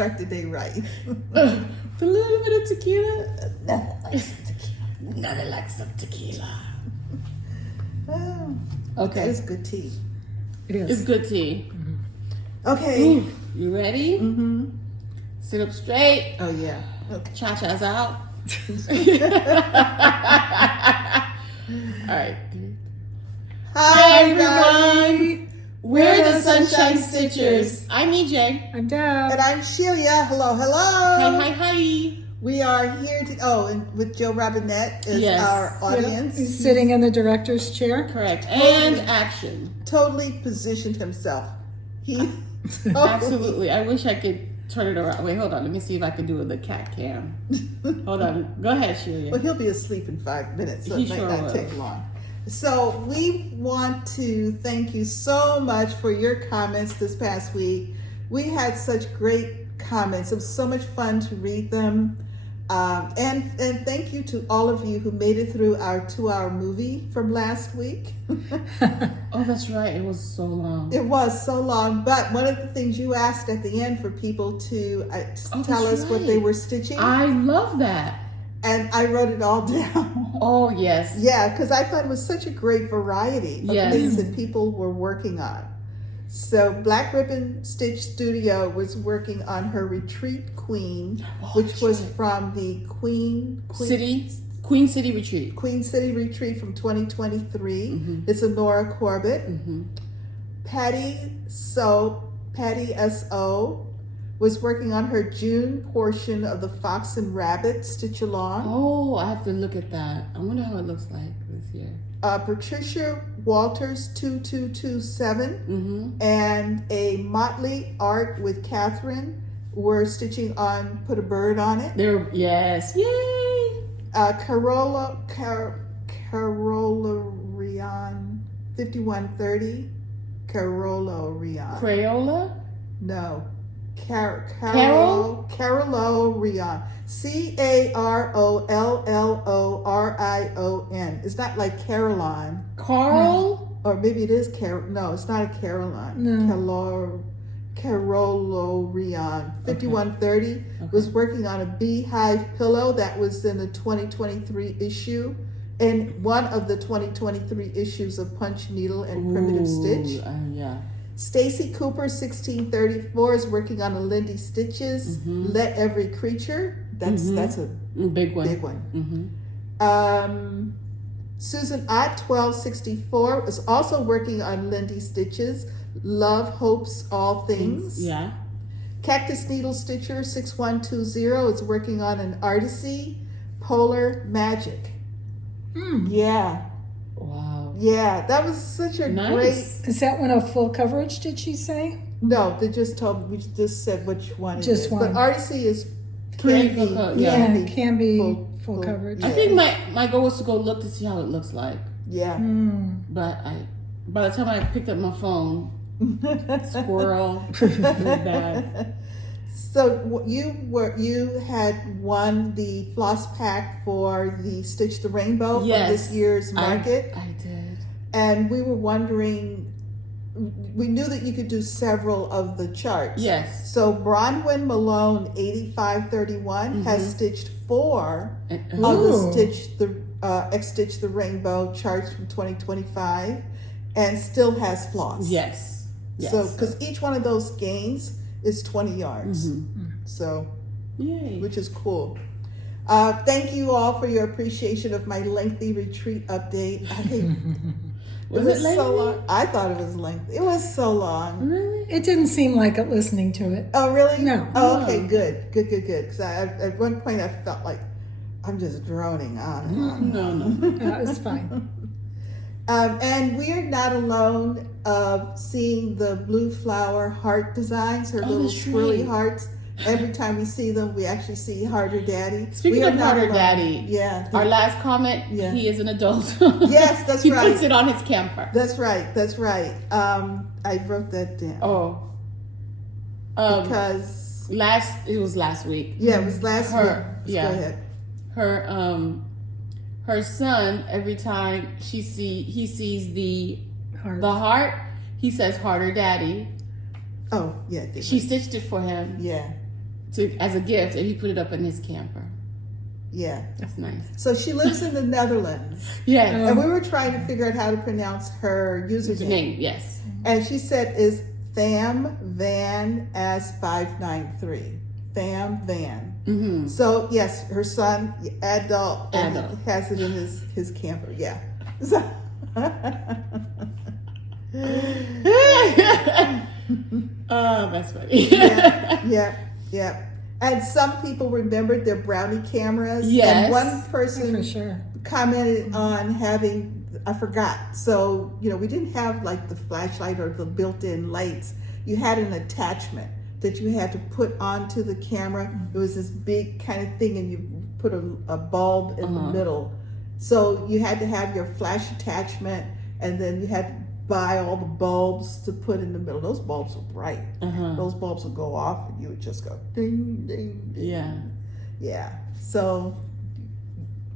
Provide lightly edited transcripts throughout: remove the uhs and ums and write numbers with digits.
start the day right. A little bit of tequila. Nothing like some tequila. Nothing like some tequila. Oh, Okay. it's good tea. It is. It's good tea. Okay. Ooh, you ready? Mm-hmm. Sit up straight. Oh yeah. Okay. Cha-cha's out. All right. Hi everyone. We're the Sunshine Stitchers. I'm EJ. I'm Deb. And I'm Shelia. Hello, hello. Hi. We are here to and with Joe Robinette is Yes. our audience. He's sitting in the director's chair. Correct. And action. Totally positioned himself. He Absolutely. I wish I could turn it around. Wait, hold on. Let me see if I can do the cat cam. Hold on. Go ahead, Shelia. Well, he'll be asleep in 5 minutes, so He it might sure not will. take long. So we want to thank you so much for your comments this past week. We had such great comments. It was so much fun to read them. And thank you to all of you who made it through our 2-hour movie from last week. Oh, that's right. It was so long. It was so long, but one of the things you asked at the end for people to tell us that's what they right. were stitching, I love that. and I wrote it all down. Oh, yes. Yeah, because I thought it was such a great variety of Yes. things that people were working on. So Black Ribbon Stitch Studio was working on her Retreat Queen, which was from the Queen City Retreat. Queen City Retreat from 2023. Mhm. It's a Nora Corbett. Mm-hmm. Patty S.O. was working on her June portion of the Fox and Rabbit Stitch Along. Oh, I have to look at that. I wonder how it looks like this year. Patricia Walters 2227 Mm-hmm. and a Motley Art with Catherine were stitching on Put a Bird on It. Yes. Yay! Carola Rion 5130. Carola Rion. Crayola? No. Carol? Carolo Rion. CAROLLORION. It's not like Caroline. Carl? Or maybe it is No, it's not a Caroline. No. Carolo Rion. 5130 was working on a beehive pillow that was in the 2023 issue. And one of the 2023 issues of Punch Needle and Primitive Stitch. Yeah. Stacy Cooper 1634 is working on a Lindy Stitches. Mhm. Let Every Creature. That's a Big one. big one. Mm-hmm. Susan Ott 1264 is also working on Lindy Stitches. Love Hopes All Things. Yeah. Cactus Needle Stitcher 6120 is working on an Artisy Polar Magic. Yeah. Wow. Yeah, that was such a Nice. great. Is that one of full coverage, did she say? No, they just told me. We just said which one it Just is. one. But Artisy is Pretty can full be, co- Yeah, yeah. it can be full full- coverage. yeah. I think my goal was to go look to see how it looks like. Yeah. But by the time I picked up my phone, squirrel, it was bad. So you had won the floss pack for the Stitch the Rainbow Yes. from this year's market, I did. and we were wondering. We knew that you could do several of the charts. Yes. So Bronwyn Malone 8531 has stitched 4 of the X Stitch the Rainbow charts from 2025, and still has floss. Yes. So because each one of those skeins is 20 yards. So, Yay. which is cool. Thank you all for your appreciation of my lengthy retreat update. Was it lengthy? so long. I thought it was lengthy. It was so long. Really? It didn't seem like it listening to it. Oh, really? No. Oh, okay, good. Because at one point I felt like I'm just droning on and on. No. That was fine. And we're not alone of seeing the blue flower heart designs, her little that's swirly right. hearts. Every time we see them, we actually see Harder Daddy. Speaking We are of not Harder alone. Daddy, Yeah. our last comment, Yeah. he is an adult. Yes, that's he right. puts it on his camper. That's right. I wrote that down. Oh. Because It was last week. it was last week. Yeah. Go ahead. Her son, every time he sees the Heart. heart, he says Harder Daddy. Oh, yeah. She stitched it for him. Yeah. as a gift, and he put it up in his camper. Yeah. That's nice. So she lives in the Netherlands. Yes. And we were trying to figure out how to pronounce her username. Yes. And she said is Tham Van as 593. Tham Van. Mm-hmm. So yes, her son, adult. Has it in his camper. Yeah. So Oh, that's funny. yeah. And some people remembered their brownie cameras. Yes. And one person For sure. commented on having, I forgot. So, we didn't have like the flashlight or the built-in lights. You had an attachment that you had to put onto the camera. It was this big kind of thing, and you put a bulb in the middle. So you had to have your flash attachment, and then you had to buy all the bulbs to put in the middle. Those bulbs were bright. Those bulbs would go off, and you would just go ding, ding, ding. Yeah. So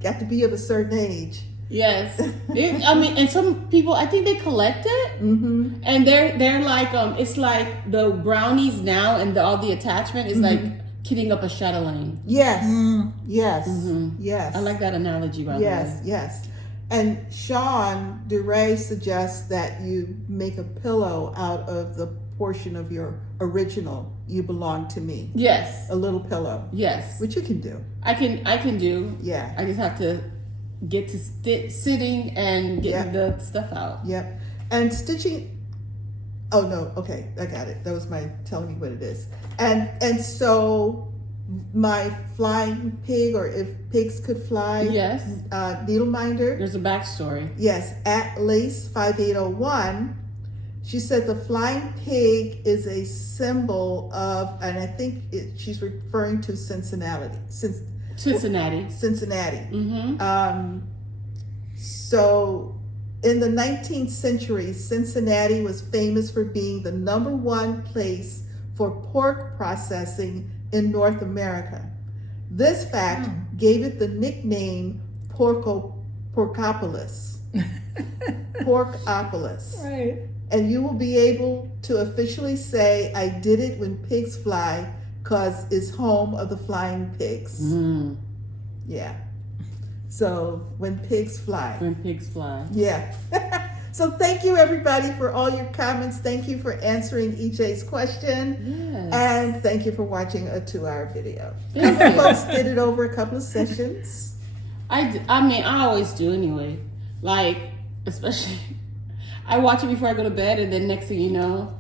got to be of a certain age. Yes. And some people, I think they collect it, and they're like, it's like the brownies now, and all the attachment is like kitting up a chatelaine. Yes. Yes. Yes. I like that analogy, by the way. Yes. And Sean DeRay suggests that you make a pillow out of the portion of your original "You Belong to Me." Yes. A little pillow. Yes. Which you can do. I can do. Yeah. I just have to get to sitting and getting the stuff out. Yep. And stitching. Oh no. Okay, I got it. That was my telling me what it is. And so my flying pig, or if pigs could fly. Yes. Needle minder. There's a backstory. Yes. At Lace 5801. She said the flying pig is a symbol of, and I think she's referring to Cincinnati. Cincinnati. So in the 19th century, Cincinnati was famous for being the #1 place for pork processing in North America. This fact gave it the nickname Porkopolis. Porkopolis. Right. And you will be able to officially say, I did it when pigs fly, because it's home of the flying pigs. Yeah. So when pigs fly. Yeah. So thank you, everybody, for all your comments. Thank you for answering EJ's question. Yes. And thank you for watching a 2-hour video. A couple of folks did it over a couple of sessions. I always do anyway. Like, especially, I watch it before I go to bed, and then next thing you know,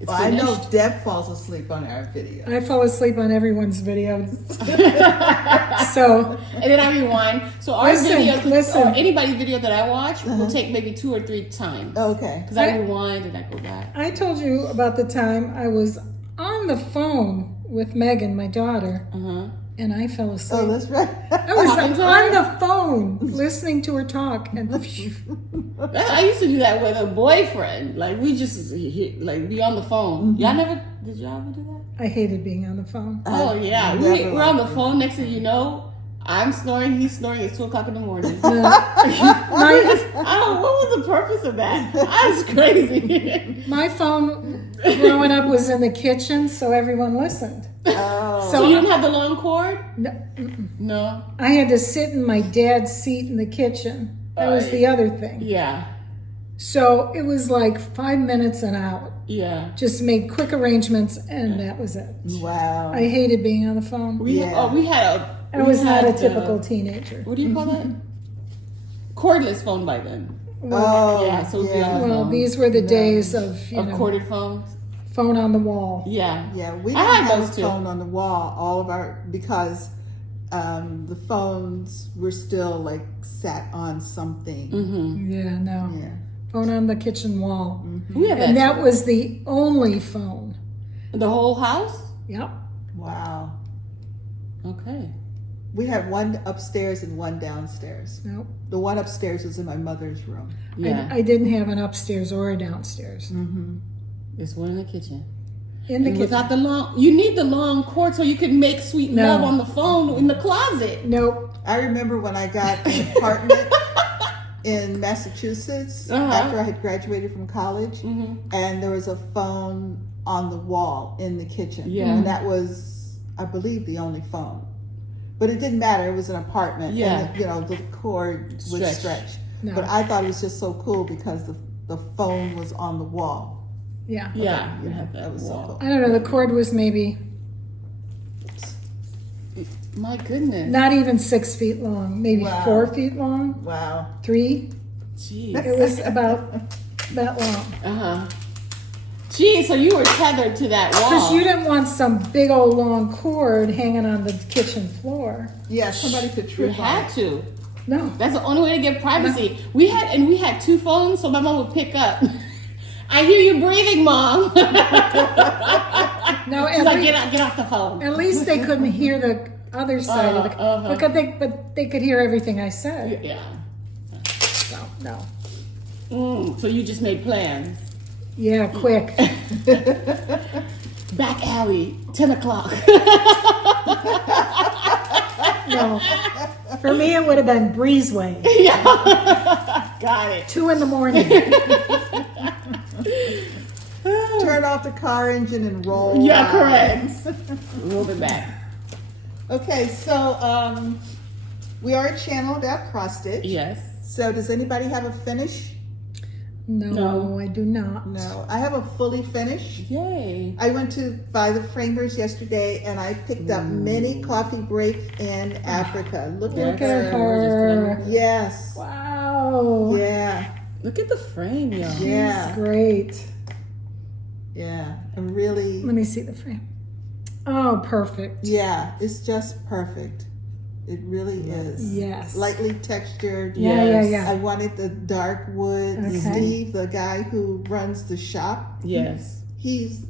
it's I finished. know Deb falls asleep on our video. I fall asleep on everyone's videos. So, and then I rewind. So our Listen. or anybody's video that I watch will take maybe 2 or 3 times. Okay. Because I rewind and I go back. I told you about the time I was on the phone with Megan, my daughter, and I fell asleep. Oh, that's right. I was on the phone listening to her talk, and I used to do that with a boyfriend. Like, we just be on the phone. Did y'all ever do that? I hated being on the phone. Oh yeah, we're on the phone. Next thing you know, I'm snoring, he's snoring. It's 2:00 in the morning. What was the purpose of that? That's crazy. My phone growing up was in the kitchen, so everyone listened. Oh. So you didn't have the long cord? No. I had to sit in my dad's seat in the kitchen. That was the other thing. Yeah. So it was like 5 minutes and out. Yeah. Just made quick arrangements, and that was it. Wow. I hated being on the phone. I was not a typical teenager. What do you call that? Cordless phone by then. Oh, yeah. So we'd be on the Well, phone. these were the days of corded phones. Phone on the wall. Yeah. Yeah, we I didn't had have those a too. phone on the wall, because the phones were still like sat on something. Yeah, no. Yeah. Phone on the kitchen wall. We have And that too. was the only phone. The whole house? Yep. Wow. Okay. We had one upstairs and one downstairs. Nope. The one upstairs was in my mother's room. Yeah. I didn't have an upstairs or a downstairs. There's one in the kitchen. In the And kitchen. without the long, you need the long cord so you can make sweet love on the phone in the closet. Nope. I remember when I got an apartment in Massachusetts after I had graduated from college, and there was a phone on the wall in the kitchen. Yeah. And that was I believe, the only phone. But it didn't matter. It was an apartment. Yeah. And, the cord would stretch. No. But I thought it was just so cool because the phone was on the wall. Yeah. Yeah. That was so cool. I don't know, the cord was maybe My goodness. not even 6 feet long, maybe Wow. 4 feet long, Wow. 3. Jeez. It was about that long. Uh-huh. Gee, so you were tethered to that wall. Because you didn't want some big old long cord hanging on the kitchen floor. Yeah, somebody could You trip on had it. to. No. That's the only way to get privacy. We had 2 phones, so my mom would pick up. I hear you breathing, Mom. No, She's like, get off the phone. at least they couldn't hear the other side of the but they could hear everything I said. Yeah. So, no. So you just made plans. Yeah, quick. Back alley, 10 o'clock. No. For me, it would have been breezeway. Yeah. Got it. 2 in the morning. Turn off the car engine and roll. Yeah, out. correct. We'll be back. Okay, so we are channeled at cross stitch. Yes. So does anybody have a finish? No, I do not. No, I have a fully finish. Yay. I went to buy the framers yesterday and I picked up mini coffee break in Africa. Look Look at at her. her. Yes. Wow. Yeah. Look at the frame, y'all. Yeah. Great. Yeah. And really, Let me see the frame. Oh, perfect. yeah, it's just perfect. It really is. Yes. Lightly textured. Yeah, Yes. yeah. I wanted the dark wood. Okay. Steve, the guy who runs the shop, Yes. he's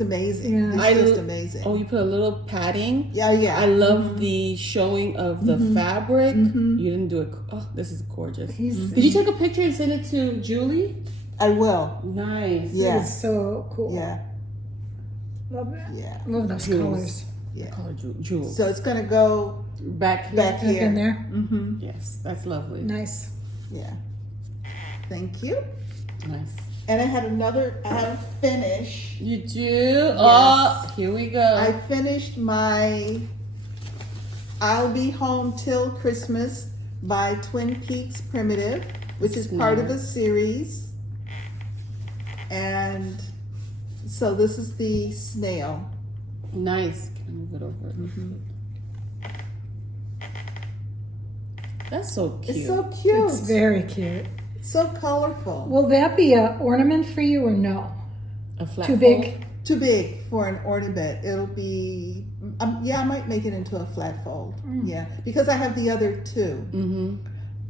amazing. Yeah. He's I just l- amazing. Oh, you put a little padding. Yeah, yeah. I love the showing of the fabric. Mhm. You didn't do it. Oh, this is gorgeous. He's Did you take a picture and send it to Julie? I will. Nice. Yeah. It's so cool. Yeah, Love that. yeah, Love those Jewels. colors. yeah. Color Jules. So it's gonna go back here. back Back here. in there. Mm-hmm. Yes, that's lovely. Nice. Yeah. Thank you. Nice. And I had a finish. You do? Oh, here we go. I finished my I'll Be Home Till Christmas by Twin Peaks Primitive, which is part of a series. And so this is the snail. Nice. Can I move it over? That's so cute. It's so cute. It's very cute. So colorful. Will that be an ornament for you or no? A flat Too fold? big? Too big for an ornament. It'll be, yeah, I might make it into a flat fold. Yeah, because I have the other two. Mm-hmm.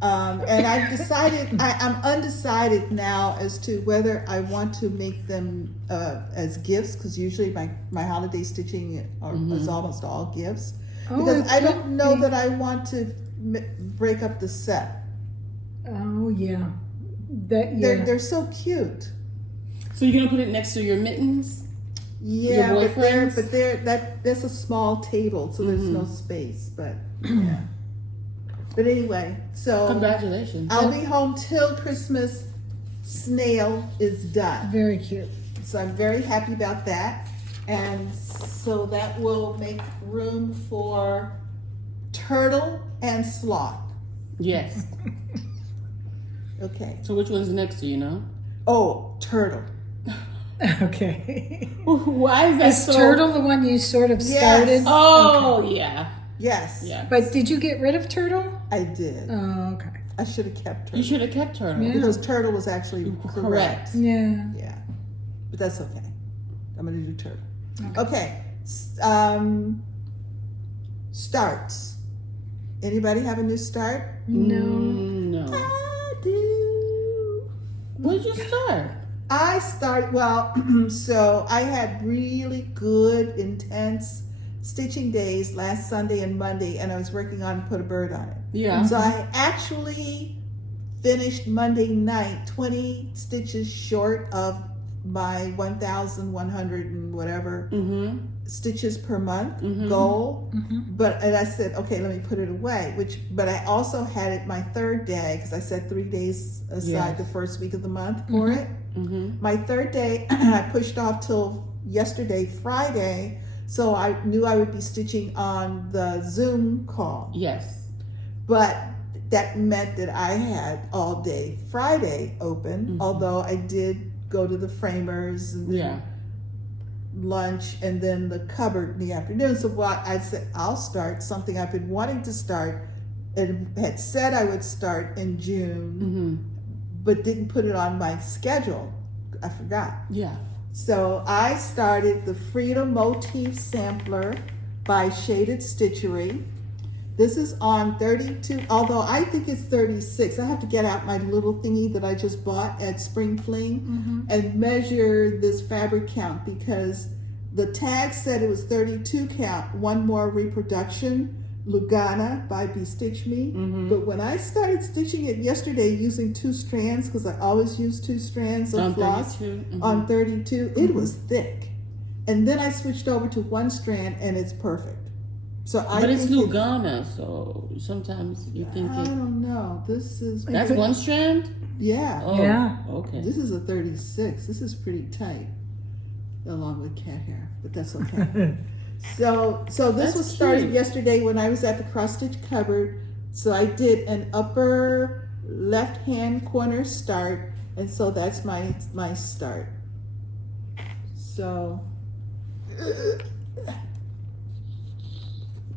And I've decided, I'm undecided now as to whether I want to make them as gifts, because usually my holiday stitching is almost all gifts. Oh, Because it I don't could know be. that I want to break up the set. Oh, yeah. Yeah. They're so cute. So you're gonna put it next to your mittens? Yeah, Your but boyfriend's? that's a small table, so there's no space. But yeah. But anyway, so Congratulations. I'll Be Home Till Christmas. Snail is done, Very cute. so I'm very happy about that. And so that will make room for turtle and sloth. Yes. Okay. So which one's next to you, know? Oh, turtle. Okay. Why is that Is so? Turtle the one you sort of Yes. started? Oh, yeah. Yes. Yeah. But did you get rid of Turtle? I did. Oh, okay. I should have kept turtle You should have kept Turtle. Yeah. because turtle was actually correct. Yeah. Yeah, but that's okay. I'm gonna do turtle. Okay. Starts. Anybody have a new start? No. No. I do. Where'd you start? I started, well, so I had really good, intense stitching days last Sunday and Monday, and I was working on Put a Bird on It. Yeah. So I actually finished Monday night 20 stitches short of my 1,100 and whatever Mm-hmm. stitches per month Mhm. goal. Mhm. And I said, okay, let me put it away. But I also had it my third day, because I set 3 days aside Yes. the first week of the month for it. Mm-hmm. My third day, I pushed off till yesterday, Friday, So I knew I would be stitching on the Zoom call. Yes. But that meant that I had all day Friday open, although I did go to the framers and then lunch and then the cupboard in the afternoon. So what I said, I'll start something I've been wanting to start and had said I would start in June, but didn't put it on my schedule. I forgot. Yeah. So I started the Freedom Motif Sampler by Shaded Stitchery. This is on 32, although I think it's 36. I have to get out my little thingy that I just bought at Spring Fling and measure this fabric count, because the tag said it was 32 count, one more reproduction, Lugana by Bestitch Me. But when I started stitching it yesterday using 2 strands, because I always use 2 strands of floss on 32, it was thick. And then I switched over to 1 strand and it's perfect. So but it's Lugana, so sometimes you think I don't know. This is that's 1 strand. Yeah. Oh, yeah. Okay. This is a 36. This is pretty tight, along with cat hair, but that's okay. So this was started yesterday when I was at the cross stitch cupboard. So I did an upper left hand corner start, and so that's my start. So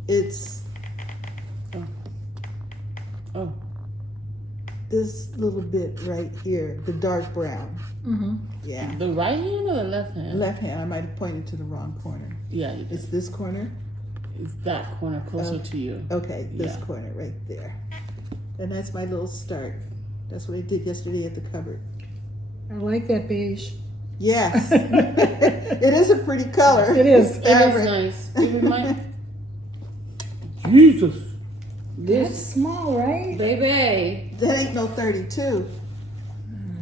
it's this little bit right here, the dark brown. Yeah. The right hand or the left hand? Left hand. I might have pointed to the wrong corner. Yeah. It's this corner? It's that corner closer to you. Okay, this corner right there. And that's my little start. That's what I did yesterday at the cupboard. I like that beige. Yes. It is a pretty color. It is. It is nice. It reminds Jesus. That's small, right? Baby. That ain't no 32.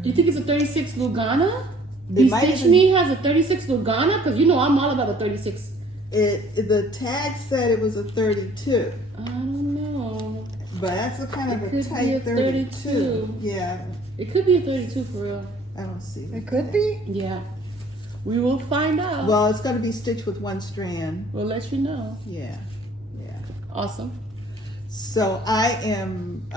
You think it's a 36 Lugana? They might Stitch Me has a 36 Lugana? Because you know I'm all about a 36. The tag said it was a 32. I don't know. But that's a kind of a could tight be a 32. 32. Yeah. It could be a 32 for real. I don't see it. It could be. Yeah. We will find out. Well, it's going to be stitched with 1 strand. We'll let you know. Yeah. Yeah. Awesome. So I am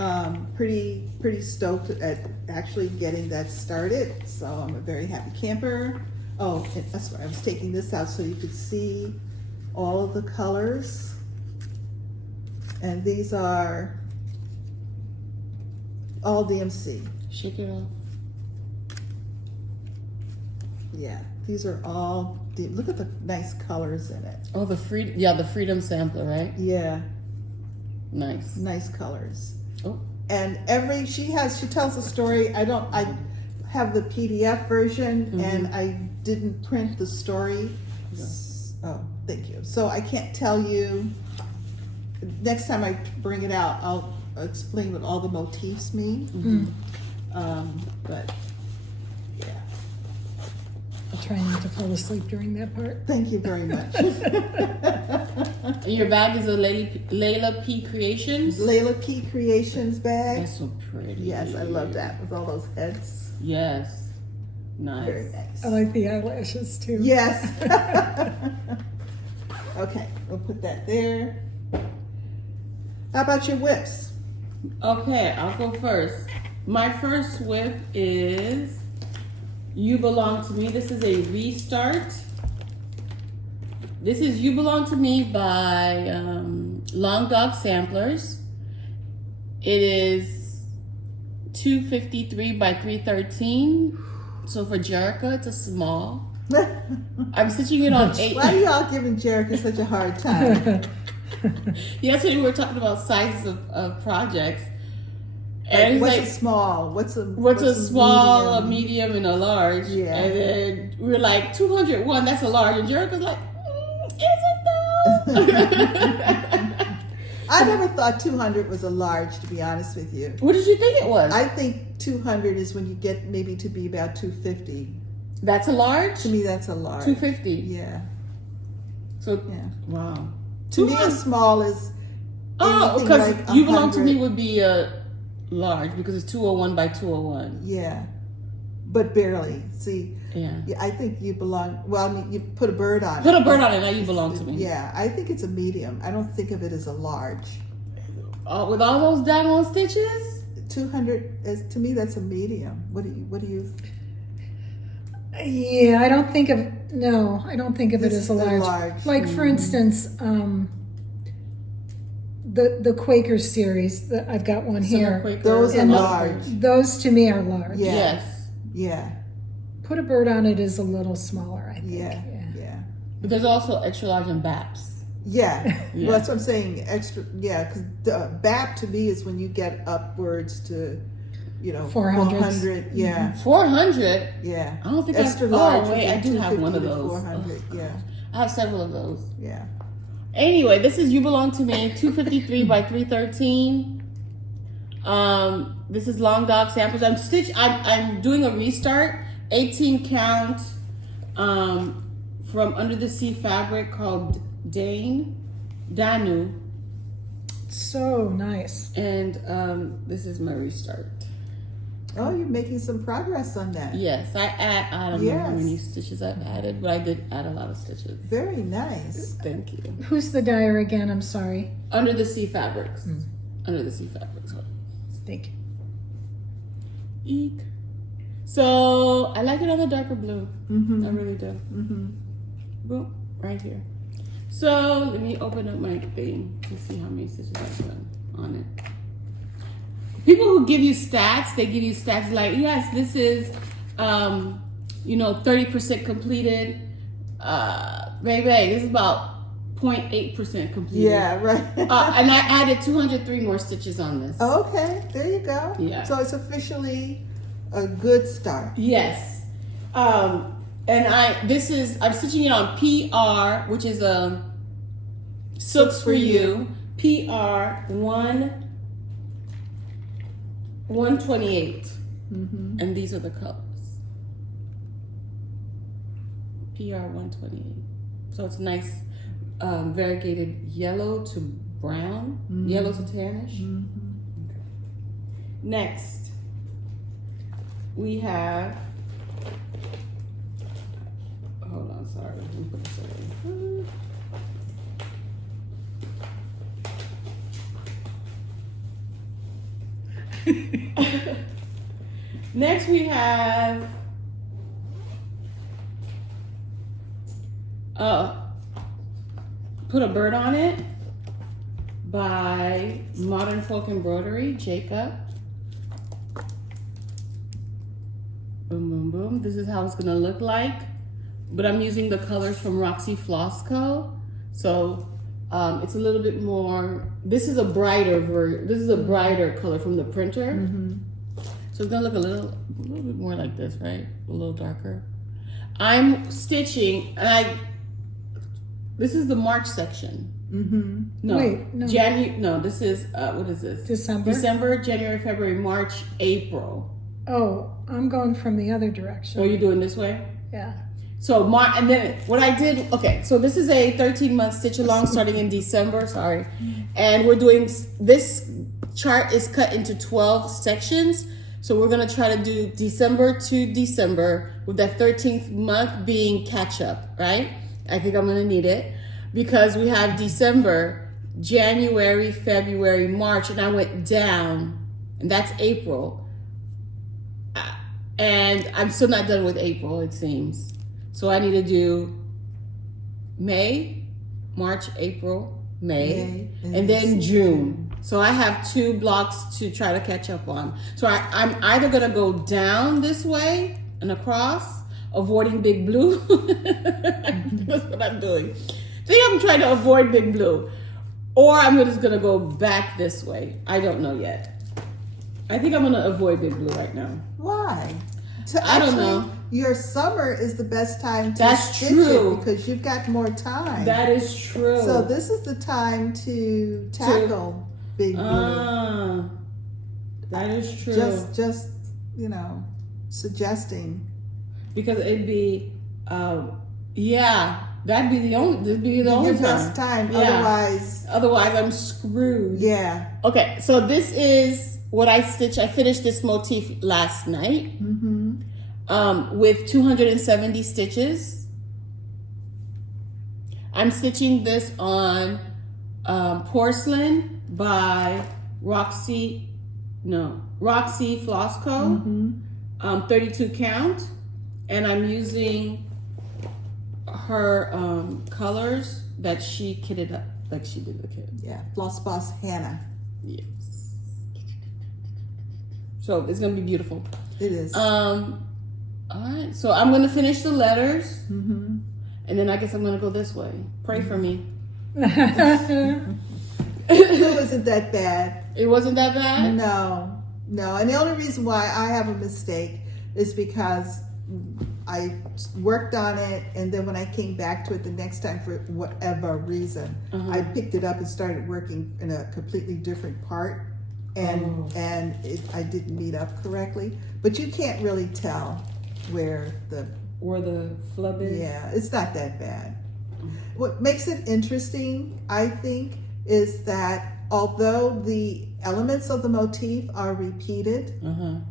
pretty stoked at actually getting that started. So I'm a very happy camper. Oh, and that's why I was taking this out so you could see all of the colors. And these are all DMC. Shake it off. Yeah, these are all. Look at the nice colors in it. Oh, the Freedom Sampler, right? Yeah. Nice. Nice colors. Oh. And she tells a story. I have the PDF version and I didn't print the story. Yeah. Oh, thank you. So I can't tell you. Next time I bring it out, I'll explain what all the motifs mean. But yeah. I'll try not to fall asleep during that part. Thank you very much. And your bag is a Layla P Creations? Layla P Creations bag. That's so pretty. Yes, I love that with all those heads. Yes. Nice. Very nice. I like the eyelashes too. Yes. Okay, we'll put that there. How about your whips? Okay, I'll go first. My first whip is You Belong to Me. This is a restart. This is You Belong to Me by Long Dog Samplers. It is 253 by 313. So for Jerica, it's a small. I'm stitching it on 8. Why are y'all giving Jerica such a hard time? Yesterday we were talking about sizes of projects. And what's like, a small? What's a small, a medium, and a large? Yeah. And then we were like, 201, that's a large. And Jerica's like, is it though? I never thought 200 was a large, to be honest with you. What did you think it was? I think 200 is when you get maybe to be about 250. That's a large? To me, that's a large. 250. Yeah. So, Yeah. wow. To me, a small is. Oh, anything because like You Belong to 100. Me would be a large because it's 201 by 201. Yeah. but barely. See, Yeah. I think you belong. Well, you put a bird on it. Put a bird on it. Now you belong to me. Yeah, I think it's a medium. I don't think of it as a large. With all those daggone stitches. 200 to me that's a medium. What do you? Yeah, I don't think of it as a large. Like for instance, the Quaker series that I've got one here. Those are large. Those to me are large. Yeah. Yes. Yeah. Put a bird on it is a little smaller, I think. Yeah. But there's also extra large and BAPs. Yeah. Well, that's what I'm saying. Extra. Yeah, because the BAP to me is when you get upwards to, 400. Yeah. 400. Yeah. I don't think extra large. Oh wait, I do have one of those. 400. Yeah. I have several of those. Yeah. Anyway, this is You Belong to Me, 253 by 313. This is Long Dog Samples. I'm doing a restart, 18 count, from Under the Sea fabric called Danu. So nice. And this is my restart. Oh, you're making some progress on that. Yes, I don't know how many stitches I've added, but I did add a lot of stitches. Very nice. Thank you. Who's the dyer again? I'm sorry. Under the Sea Fabrics. Under the Sea Fabrics. Thank you. Eek. So I like it on the darker blue. Mm-hmm. I really do. Mm-hmm. Boom, right here. So let me open up my thing to see how many stitches I've done on it. People who give you stats, they give you stats like, yes, this is, 30% completed. Baby, this is about 0.8% completed. Yeah, right. And I added 203 more stitches on this. Okay, there you go. Yeah. So it's officially a good start. Yes. And I'm stitching it on PR, which is Silks for You. PR 128. Mm-hmm. And these are the colors. PR 128. So it's nice, variegated yellow to brown, yellow to tannish. Mm-hmm. Next, we have, hold on, sorry, let me put this away. Next we have Put a Bird on It by Modern Folk Embroidery, Jacob. Boom, boom, boom. This is how it's gonna look like. But I'm using the colors from Roxy Floss Co. So it's a little bit more, this is a brighter brighter color from the printer. Mm-hmm. So it's gonna look a little bit more like this, right? A little darker. I'm stitching, and this is the March section. Mm-hmm. No, Wait, no. This is, what is this? December, January, February, March, April. Oh, I'm going from the other direction. Oh, you're doing this way? Yeah. So and then what I did, okay, so this is a 13-month stitch along starting in December, sorry. And we're doing, this chart is cut into 12 sections. So we're gonna try to do December to December with that 13th month being catch up, right? I think I'm gonna need it because we have December, January, February, March, and I went down, and that's April. And I'm still not done with April, it seems. So I need to do May, March, April, May, and then June. So I have 2 blocks to try to catch up on. So I'm either gonna go down this way and across, avoiding Big Blue. That's what I'm doing. I think I'm trying to avoid Big Blue. Or I'm just gonna go back this way. I don't know yet. I think I'm gonna avoid Big Blue right now. Why? I don't know. Your summer is the best time to That's stitch true. it because you've got more time. That is true. So this is the time to tackle Big Blue. That is true. Just suggesting. Because it'd be, that'd be the only time. Best time. Yeah. Otherwise, I'm screwed. Yeah. Okay, so this is what I stitched. I finished this motif last night. Mm-hmm. with 270 stitches. I'm stitching this on Porcelain by Roxy Floss Co. 32 count, and I'm using her colors that she kitted up, like she did the kit. Yeah, Floss Boss Hannah. Yes. So it's gonna be beautiful. It is. All right, so I'm gonna finish the letters, and then I guess I'm gonna go this way. Pray for me. It wasn't that bad. It wasn't that bad? No. And the only reason why I have a mistake is because I worked on it, and then when I came back to it the next time for whatever reason, I picked it up and started working in a completely different part, and I didn't meet up correctly. But you can't really tell where the flub is. Yeah, it's not that bad. What makes it interesting, I think, is that although the elements of the motif are repeated,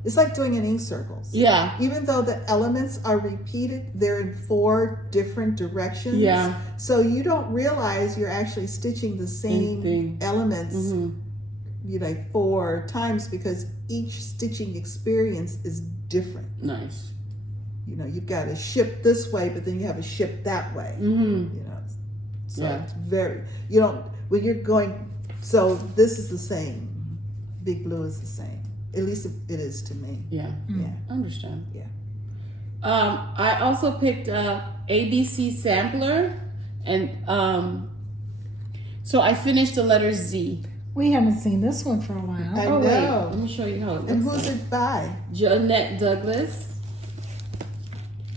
it's like doing an ink circles. Yeah. Even though the elements are repeated, they're in 4 different directions. Yeah. So you don't realize you're actually stitching the same elements, 4 times, because each stitching experience is different. Nice. You've got to ship this way, but then you have a ship that way. So it's very, when you're going, so this is the same. Big Blue is the same. At least it is to me. Yeah. Yeah. I understand. Yeah. I also picked a ABC sampler, and so I finished the letter Z. We haven't seen this one for a while. I Wait, know. let me show you how it looks. And who's it by? Jeanette Douglas.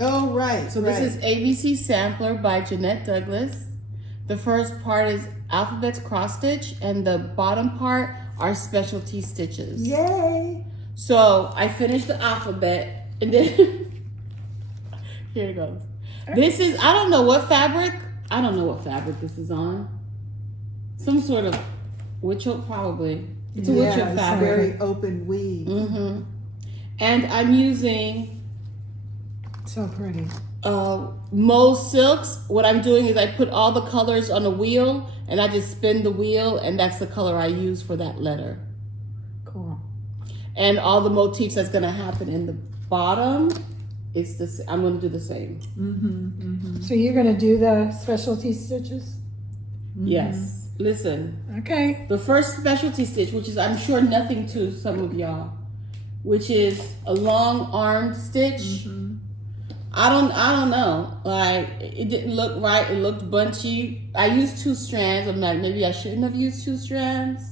Oh, right. So this is ABC Sampler by Jeanette Douglas. The first part is alphabets cross stitch, and the bottom part are specialty stitches. Yay! So I finished the alphabet, and then here it goes. This is, I don't know what fabric this is on. Some sort of wood choke, probably. It's a wood choke it's fabric. very open weave. And I'm using So pretty. Mo silks. What I'm doing is I put all the colors on a wheel, and I just spin the wheel, and that's the color I use for that letter. Cool. And all the motifs that's going to happen in the bottom, it's the I'm going to do the same. So you're going to do the specialty stitches? Yes. Listen. Okay. The first specialty stitch, which is I'm sure nothing to some of y'all, which is a long armed stitch. I don't know. Like, it didn't look right. It looked bunchy. I used 2 strands. I'm like, maybe I shouldn't have used 2 strands.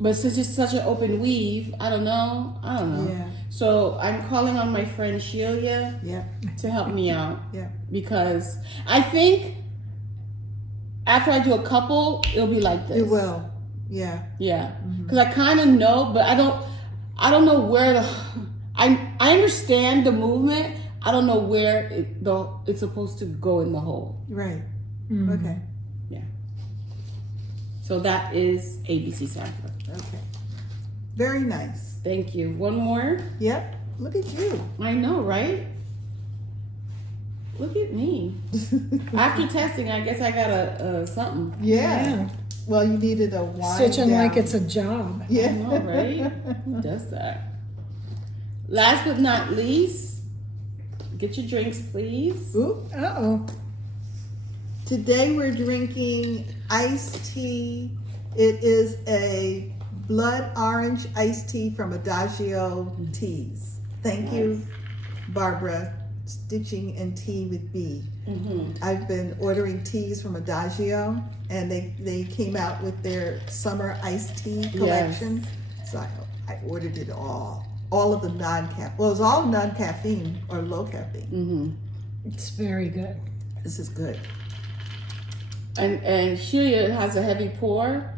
But since it's such an open weave, I don't know. Yeah. So I'm calling on my friend Shelia to help me out. Yeah. Because I think after I do a couple, it'll be like this. It will. Yeah. Yeah. Because I kind of know, but I don't know where I understand the movement. I don't know where it's supposed to go in the hole. Right. Okay. Yeah. So that is ABC Sampler. Okay. Very nice. Thank you. One more. Yep. Look at you. I know, right? Look at me. After testing, I guess I got a something. Yeah. Well, you needed a wind Stitching down. like it's a job. Yeah. I know, right? Who does that? Last but not least, get your drinks, please. Ooh. Uh-oh. Today we're drinking iced tea. It is a blood orange iced tea from Adagio Teas. Thank you, Barbara, Stitching and Tea with B. I've been ordering teas from Adagio, and they came out with their summer iced tea collection. So I ordered it all of the non-caffeine. Well, it was all non-caffeine or low caffeine. It's very good. This is good. And Shelia has a heavy pour.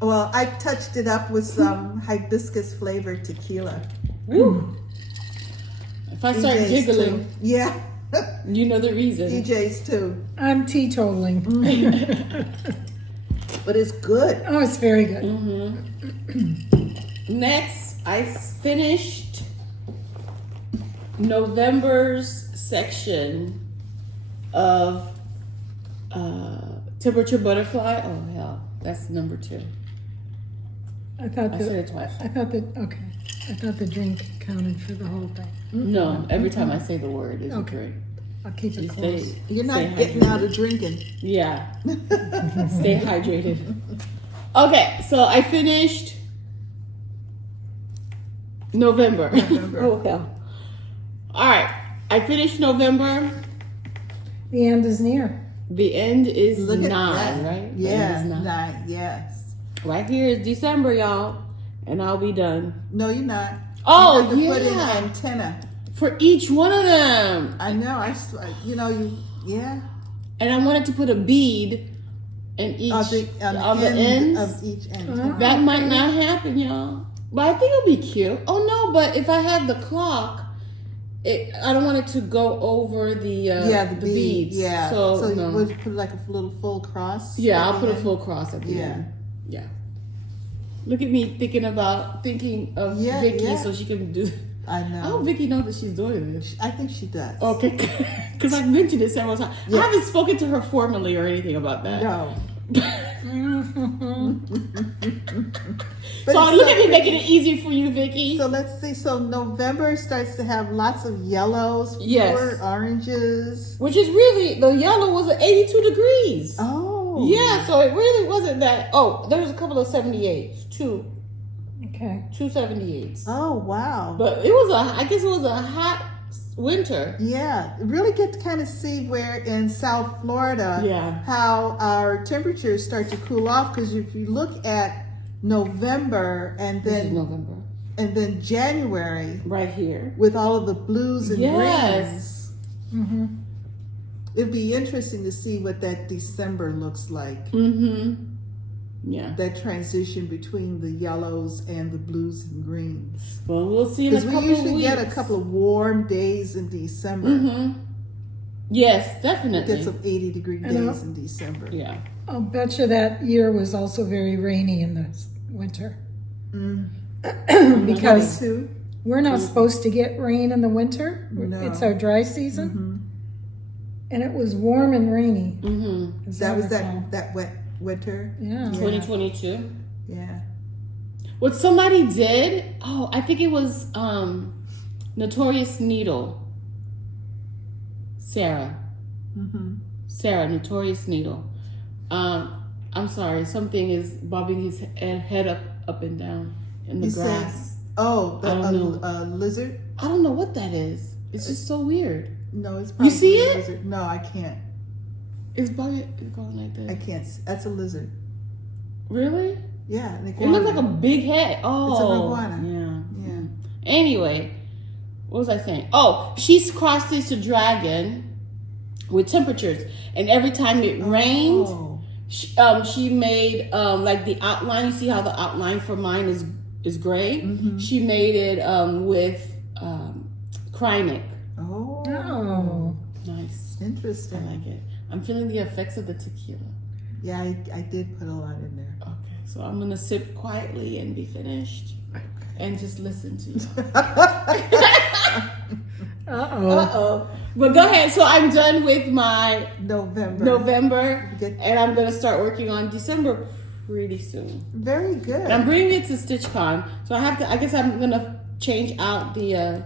Well, I touched it up with some hibiscus flavored tequila. Woo! If I start DJs giggling, too. Yeah. you know the reason. DJs too. I'm teetotaling. But it's good. Oh, it's very good. Next, I finished November's section of temperature butterfly. Oh hell, that's number 2. I thought I said it twice. I thought the drink counted for the whole thing. No, every time I say the word, it's a drink. I'll keep it You close. stay- You're not stay getting hydrated. out of drinking. Yeah. Stay hydrated. Okay, so I finished November. Oh hell. All right, I finished November. The end is near. The end is Look 9, at that. right? The Yeah, end is 9. Yes. Right here is December, y'all, and I'll be done. No, you're not. Oh, you have to put in yeah. an antenna. For each one of them. I know. Yeah. And I wanted to put a bead in each On the ends. of each antenna. That might not happen, y'all. But I think it'll be cute. Oh no, but if I have the clock, I don't want it to go over the beads. Yeah. So you no. would put like a little full cross. Yeah, I'll at put the a end? full cross at the Yeah. end. Yeah. Look at me thinking of Vicky yeah. so she can do. I I know. hope Vicky knows that she's doing this. I think she does. Okay, because I've mentioned it several times. Yeah. I haven't spoken to her formally or anything about that. No. So look at me making it easy for you, Vicky. So let's see. So November starts to have lots of yellows, Yes. fewer oranges. Which is really, the yellow was at 82 degrees. Oh. Yeah, so it really wasn't that. Oh, there was a couple of 78s, two Okay. 78s. Oh, wow. But I guess it was a hot winter. Yeah, really get to kind of see where in South Florida, Yeah. how our temperatures start to cool off. Because if you look at November and This is then November. January Right here. with all of the blues and greens, Yes. Mm-hmm. it'd be interesting to see what that December looks like. Mm-hmm. Yeah. That transition between the yellows and the blues and greens. Well, we'll see in a Because couple we of usually weeks. get a couple of warm days in December. Mm-hmm. Yes, We definitely. get some 80-degree I know. days in December. Yeah. I'll bet you that year was also very rainy in the winter. Because Too. we're not supposed to get rain in the winter. No. It's our dry season. Mm-hmm. And it was warm and rainy. Mm-hmm. as That I was recall. that wet winter. Yeah. 2022. Yeah. What somebody did, I think it was Notorious Needle. Sarah, Notorious Needle. I'm sorry, something is bobbing his head up and down in the You grass. I don't know. Lizard? I don't know what that is. It's just so weird. No, it's probably see a it? lizard. No, I can't. It's going like I this. can't. That's a lizard. Really? Yeah, an It iguana. looks like a big head. Oh, It's an iguana. Yeah. Yeah. Anyway, what was I saying? Oh, she's cross-stitched a dragon with temperatures, and every time it rained, Oh. she made like the outline. You see how the outline for mine is gray? She made it with Krynic. Oh. Oh. Nice. I Interesting. like it. I'm feeling the effects of the tequila. Yeah, I did put a lot in there. Okay, so I'm gonna sip quietly and be finished, and just listen to you. Uh-oh. But go ahead. So I'm done with my November, Good. and I'm gonna start working on December pretty soon. Very good. And I'm bringing it to StitchCon, so I guess I'm gonna change out the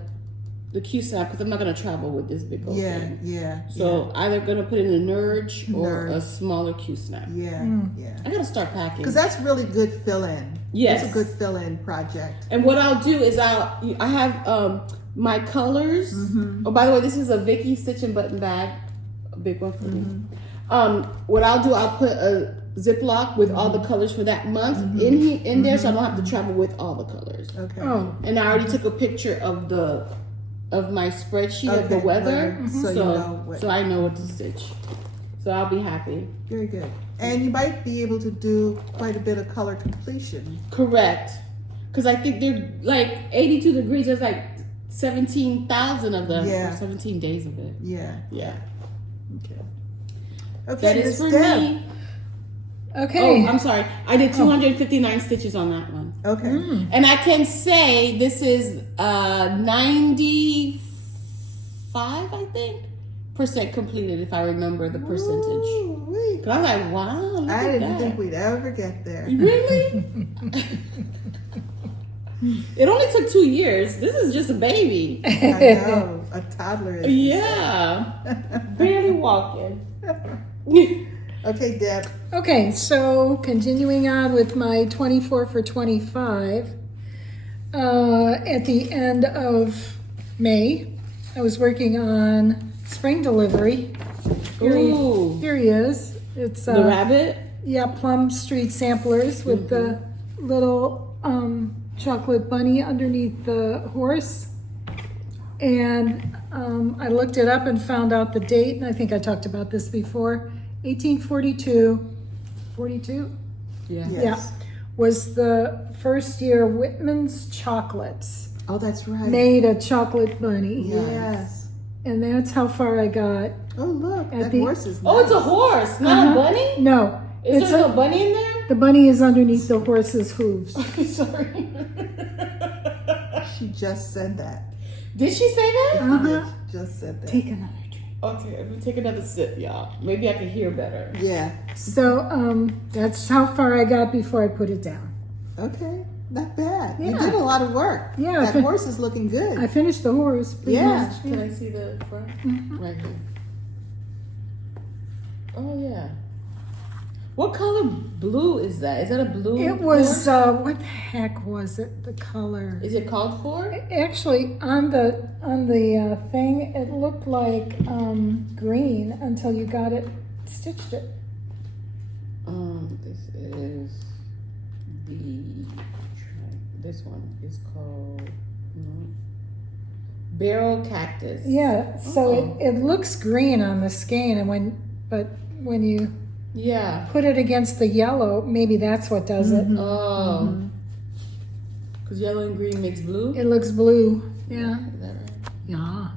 Q snap because I'm not gonna travel with this big old thing. Yeah. So either gonna put in a Nurge or Nurge. a smaller Q snap. Yeah. Yeah. I gotta start packing. Because that's really good fill-in. Yes. It's a good fill-in project. And what I'll do is I have my colors. Oh, by the way, this is a Vicky Stitchin button bag, a big one for me. What I'll do, I'll put a Ziploc with all the colors for that month in there, so I don't have to travel with all the colors. Okay. Oh. And I already took a picture of my spreadsheet of the Okay, weather, so you know what. so I know what to stitch. So I'll be happy. Very good. And you might be able to do quite a bit of color completion. Correct. Because I think they're like 82 degrees. There's like 17,000 of them. Yeah. Or 17 days of it. Yeah. Yeah. Okay. Okay, That is Miss for Deb. me. Okay. Oh, I'm sorry. I did 259 stitches on that one. Okay. And I can say this is 94% I think, percent completed, if I remember the percentage. Ooh-wee. 'Cause I'm like, wow, look I at didn't that. think we'd ever get there. Really? It only took 2 years. This is just a baby. I know, a toddler. Is Yeah. Barely walking. Okay, Deb. Okay, so continuing on with my 24 for 25. At the end of May, I was working on spring delivery. Ooh. Here he is. It's The rabbit? Yeah, Plum Street samplers with the little chocolate bunny underneath the horse. And I looked it up and found out the date, and I think I talked about this before. 1842. 42? Yeah. Yes. Yeah. Was the first year Whitman's Chocolates Oh, that's right. made a chocolate bunny. Yes. And that's how far I got. Oh, look, At that the- horse is Oh, it's a horse, not a bunny? No, Is it's there no bunny in there? the bunny is underneath the horse's hooves. Sorry. She just said that. Did she say that? Uh-huh. She just said that. Take another drink. Okay, let me take another sip, y'all. Maybe I can hear better. Yeah. So that's how far I got before I put it down. Okay. Not bad. You Yeah. did a lot of work. Yeah, That horse is looking good. I finished the horse. pretty Yeah. much, Can I see the front? Mhm. Right here. Oh, yeah. What color blue is that? Is that a blue? It was, horse? what the heck was it, the color? Is it called for? Actually, on the thing, it looked like green until you got it, stitched it. This is this one is called barrel cactus. Yeah, so Oh. it looks green on the skein, and but when you Yeah. put it against the yellow, maybe that's what does it. Oh. Because yellow and green makes blue? It looks blue. Yeah. Is that right? Yeah.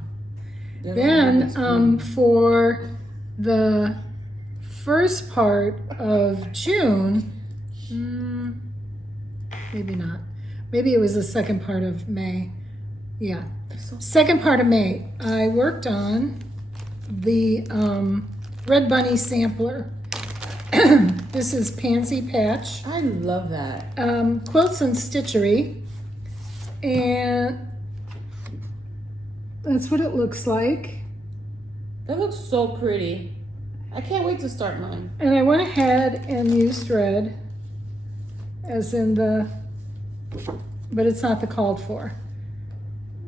Yellow and green makes Then blue. for the first part of June, maybe not. Maybe it was the second part of May. Yeah. Second part of May, I worked on the Red Bunny sampler. This is Pansy Patch. I love that. Quilts and Stitchery. And that's what it looks like. That looks so pretty. I can't wait to start mine. And I went ahead and used red, as in but it's not the called for.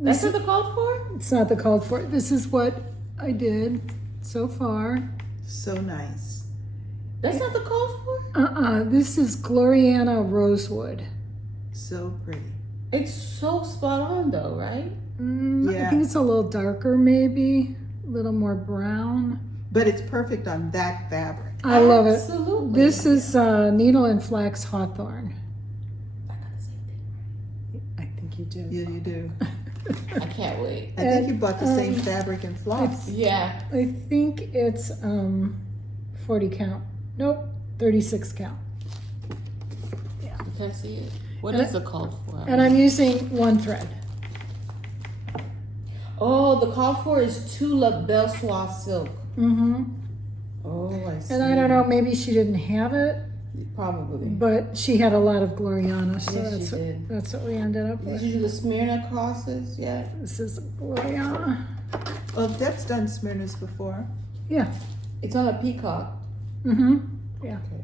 That's what they're called for? It's not the called for. This is what I did so far. So nice. That's not the called for? This is Gloriana Rosewood. So pretty. It's so spot on though, right? I Yeah. think it's a little darker, maybe. A little more brown. But it's perfect on that fabric. I love it. Absolutely. This is Needle and Flax Hawthorn. I got the same thing. I think you do. Yeah, you do. I can't wait. I think you bought the same fabric and floss. Yeah. I think it's 40 count. Nope, 36 count. You can't see it. What And is it called for? And I'm using one thread. Oh, the call for is 2 La Belle Soie silk. Mm-hmm. Oh, I see. And I don't know, maybe she didn't have it, Probably. but she had a lot of Gloriana, so Yes, that's she what, did. that's what we ended up Did with. you do the Smyrna crosses yet? This is Gloriana. Well, Deb's done Smyrna's before. Yeah. It's on a peacock. Mm-hmm. Yeah. Okay.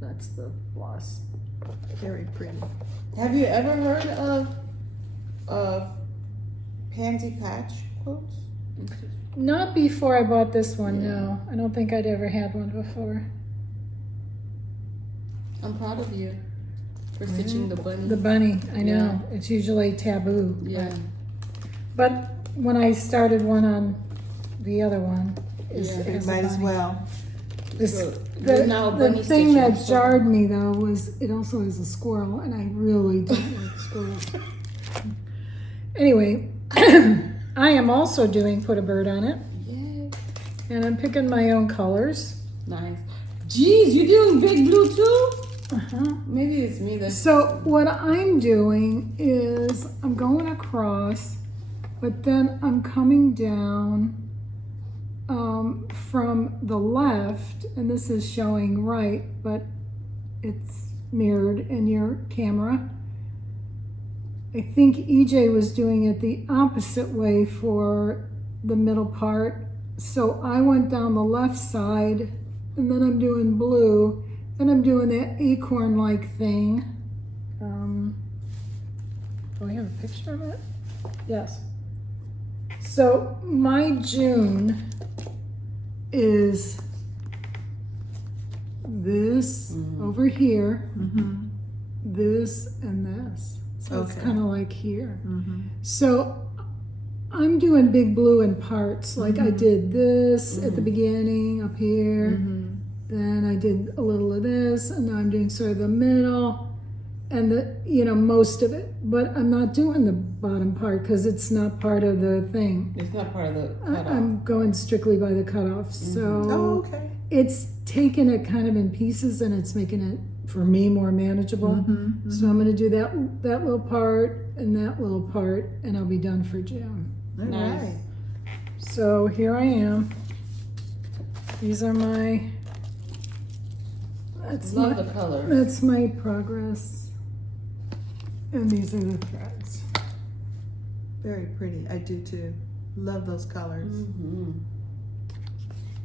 That's the floss. Very pretty. Have you ever heard of Pansy Patch quilts? Not before I bought this one, no. I don't think I'd ever had one before. I'm proud of you for stitching the bunny. The bunny, I know. It's usually taboo. Yeah. But when I started one on the other one, Yeah, it You has a might as bunny. well. This, So, the you're now a the bunny thing stitcher, that so- jarred me though was it also has a squirrel, and I really don't like squirrels. Anyway, I am also doing Put a Bird on It, Yay. and I'm picking my own colors. Nice. Jeez, you doing big blue too? Uh-huh. Maybe it's me that's. So what I'm doing is I'm going across But then I'm coming down from the left, and this is showing right, but it's mirrored in your camera. I think EJ was doing it the opposite way for the middle part. So I went down the left side, and then I'm doing blue, then I'm doing that acorn-like thing. Do I have a picture of it? Yes. So my June is this over here, this and this. So it's kind of like here. So I'm doing big blue in parts. Like I did this at the beginning up here. Then I did a little of this, and now I'm doing sort of the middle and the, most of it. But I'm not doing the bottom part because it's not part of the thing. It's not part of the cutoff. I'm going strictly by the cutoff. So it's taking it kind of in pieces, and it's making it, for me, more manageable. So I'm going to do that little part and that little part, and I'll be done for June. All right. So here I am. These are my. Love the color. That's my progress. And these are the threads. Very pretty. I do too. Love those colors.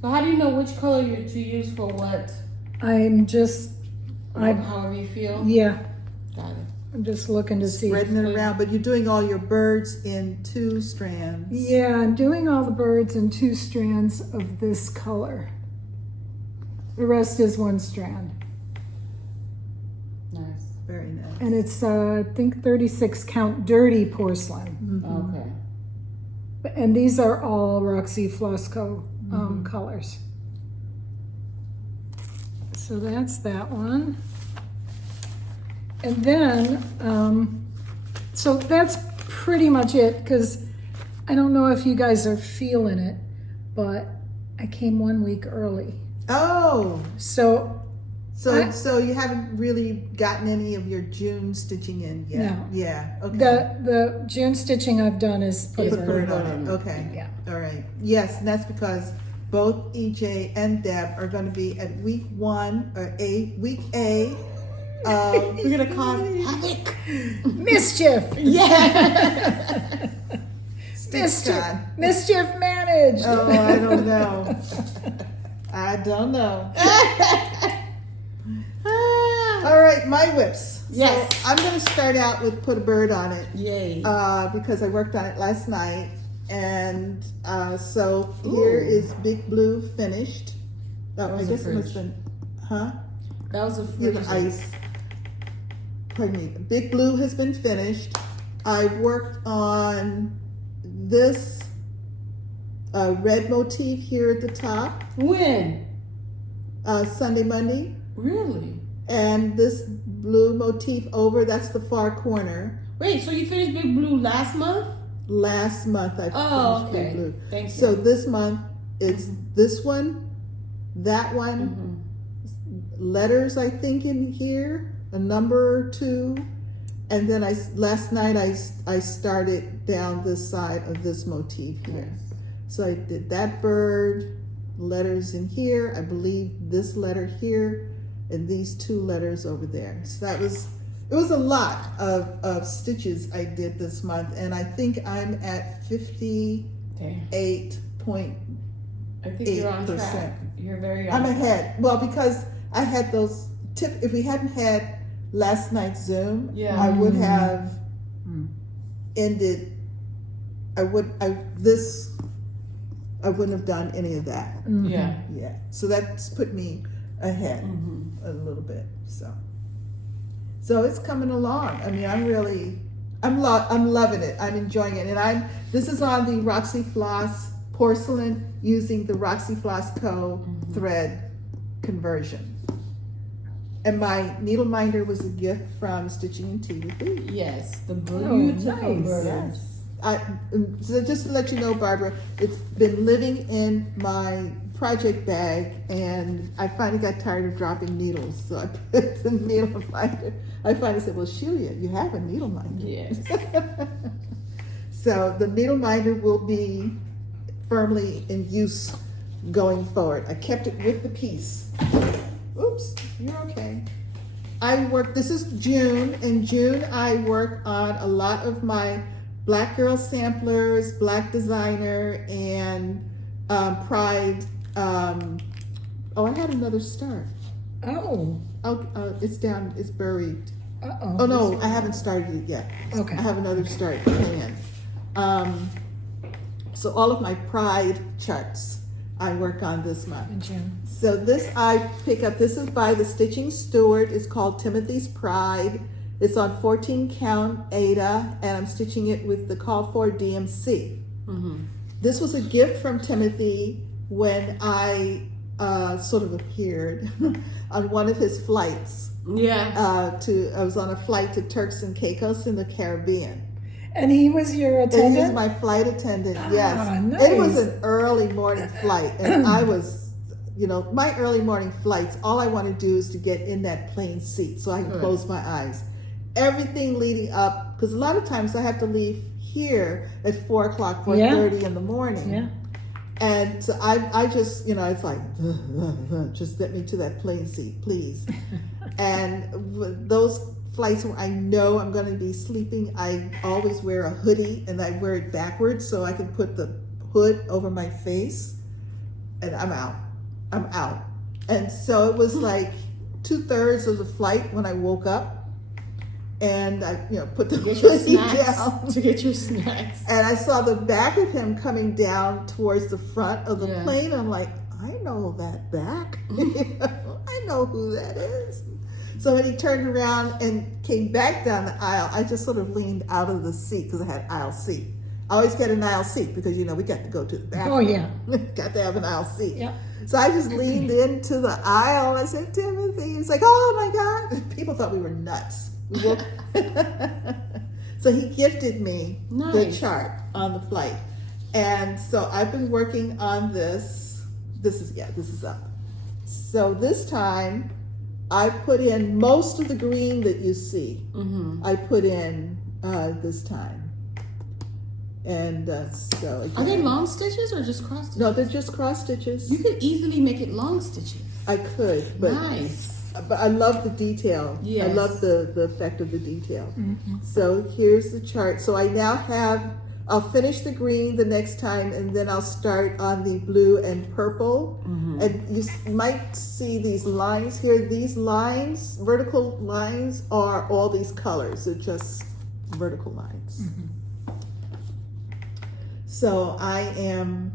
So how do you know which color to use for what? However you feel? Yeah. Got it. I'm just looking to see. Spreading it around, but you're doing all your birds in 2 strands. Yeah, I'm doing all the birds in 2 strands of this color. The rest is 1 strand. Nice. Very nice. And it's, I think, 36 count dirty porcelain. Okay. And these are all Roxy Floss Co colors. So that's that one. And then, so that's pretty much it, because I don't know if you guys are feeling it, but I came 1 week early. Oh, So you haven't really gotten any of your June stitching in yet? No. Yeah. Okay. the June stitching I've done is put a Put bird on on it. it. Okay. Yeah. All right. Yes, and that's because both EJ and Deb are going to be at week A. We're going to call it Havoc. Mischief. Yeah. Mischief managed. Oh, I don't know. I don't know. All right, my whips. Yes. So I'm going to start out with put a bird on it. Yay. Because I worked on it last night. And so here is Big Blue finished. Oh, I guess it must have been, That was a Yeah, the ice. Pardon me. Big Blue has been finished. I've worked on this red motif here at the top. When? Sunday, Monday. Really? And this blue motif over, that's the far corner. Wait, so you finished Big Blue last month? Last month I finished Big Blue. Thank you. So this month it's this one, that one, letters I think in here, a number or 2, and then last night I started down this side of this motif here. Yes. So I did that bird, letters in here, I believe this letter here, and these 2 letters over there. So it was a lot of stitches I did this month, and I think I'm at 58.8%. I think you're on track. You're very on I'm track. ahead. Well, because I had those if we hadn't had last night's Zoom, I would have ended, I wouldn't have done any of that. Yeah. Yeah. So that's put me ahead a little bit. So it's coming along. I mean, I'm loving it. I'm enjoying it. And this is on the Roxy Floss porcelain using the Roxy Floss Co thread conversion. And my needle minder was a gift from Stitching Tea with Bee. Yes, the beautiful bird. Yes. So just to let you know, Barbara, it's been living in my project bag, and I finally got tired of dropping needles, so I put the needle minder. I finally said, well, Shelia, you have a needle minder. Yes. So the needle minder will be firmly in use going forward. I kept it with the piece. Oops, you're okay. This is June. In June, I work on a lot of my Black Girl samplers, Black Designer, and Pride. I had another start. Oh. It's down, it's buried. Uh-oh. Oh no, I haven't started it yet. Okay. I have another start planned. So all of my Pride charts I work on this month. In June. So this I pick up, this is by the Stitching Steward. It's called Timothy's Pride. It's on 14 count Aida, and I'm stitching it with the call for DMC. Mm-hmm. This was a gift from Timothy when I sort of appeared on one of his flights. Yeah. I was on a flight to Turks and Caicos in the Caribbean. And he was your And attendant? he was my flight attendant, yes. Nice. It was an early morning flight, and I was, my early morning flights, all I want to do is to get in that plane seat so I can close my eyes. Everything leading up, because a lot of times I have to leave here at 4 o'clock, 4:30 in the morning. Yeah. And so I just, it's like, just get me to that plane seat, please. And those flights where I know I'm going to be sleeping, I always wear a hoodie, and I wear it backwards so I can put the hood over my face, and I'm out. And so it was like 2/3 of the flight when I woke up, and I put the hoodie down to get your snacks. and I saw the back of him coming down towards the front of the plane. I'm like, I know that back. I know who that is. So when he turned around and came back down the aisle, I just sort of leaned out of the seat because I had aisle seat. I always get an aisle seat because we got to go to the bathroom. Oh, yeah. Got to have an aisle seat. Yeah. So I just leaned into the aisle. I said, Timothy. He's like, oh my God. People thought we were nuts. So he gifted me the chart on the flight. And so I've been working on this. This is up. So this time I put in most of the green that you see. Mm-hmm. I put in this time. And so again, are they long stitches or just cross stitches? No, they're just cross stitches. You could easily make it long stitches. I could, but nice. But I love the detail. Yes. I love the effect of the detail. Mm-hmm. So here's the chart. So I now I'll finish the green the next time, and then I'll start on the blue and purple. Mm-hmm. And you might see these lines here. These lines, vertical lines, are all these colors. They're just vertical lines. Mm-hmm. So I am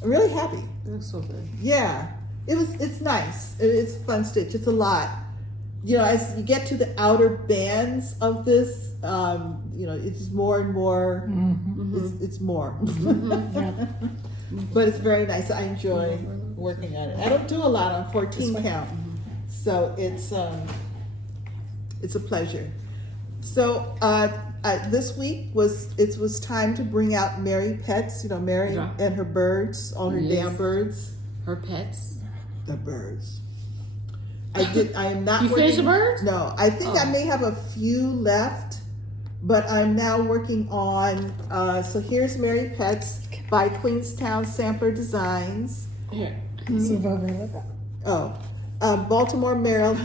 really happy. It looks so good. Yeah, it's nice. It's a fun stitch. It's a lot. As you get to the outer bands of this, it's more and more. Mm-hmm. It's more. Yeah. But it's very nice. I enjoy working on it. I don't do a lot on 14 count, so it's a pleasure. So this week was time to bring out Mary Pets. Mary and her birds, all her damn birds. Her pets. The birds. I am not. You finished the birds? No, I think I may have a few left, but I'm now working on. So here's Mary Pets by Queenstown Sampler Designs. Here. Move over and look up. Baltimore, Maryland,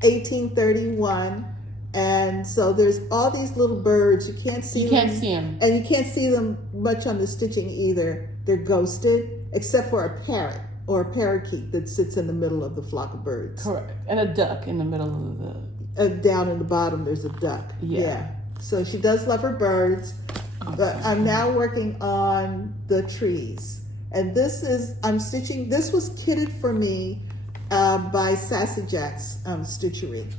1831. And so there's all these little birds. You can't see them. And you can't see them much on the stitching either. They're ghosted, except for a parrot or a parakeet that sits in the middle of the flock of birds. Correct. And a duck in the middle of the... Down in the bottom, there's a duck. Yeah. So she does love her birds. But I'm now working on the trees. And I'm stitching, this was kitted for me by Sassy Jack's Stitchery.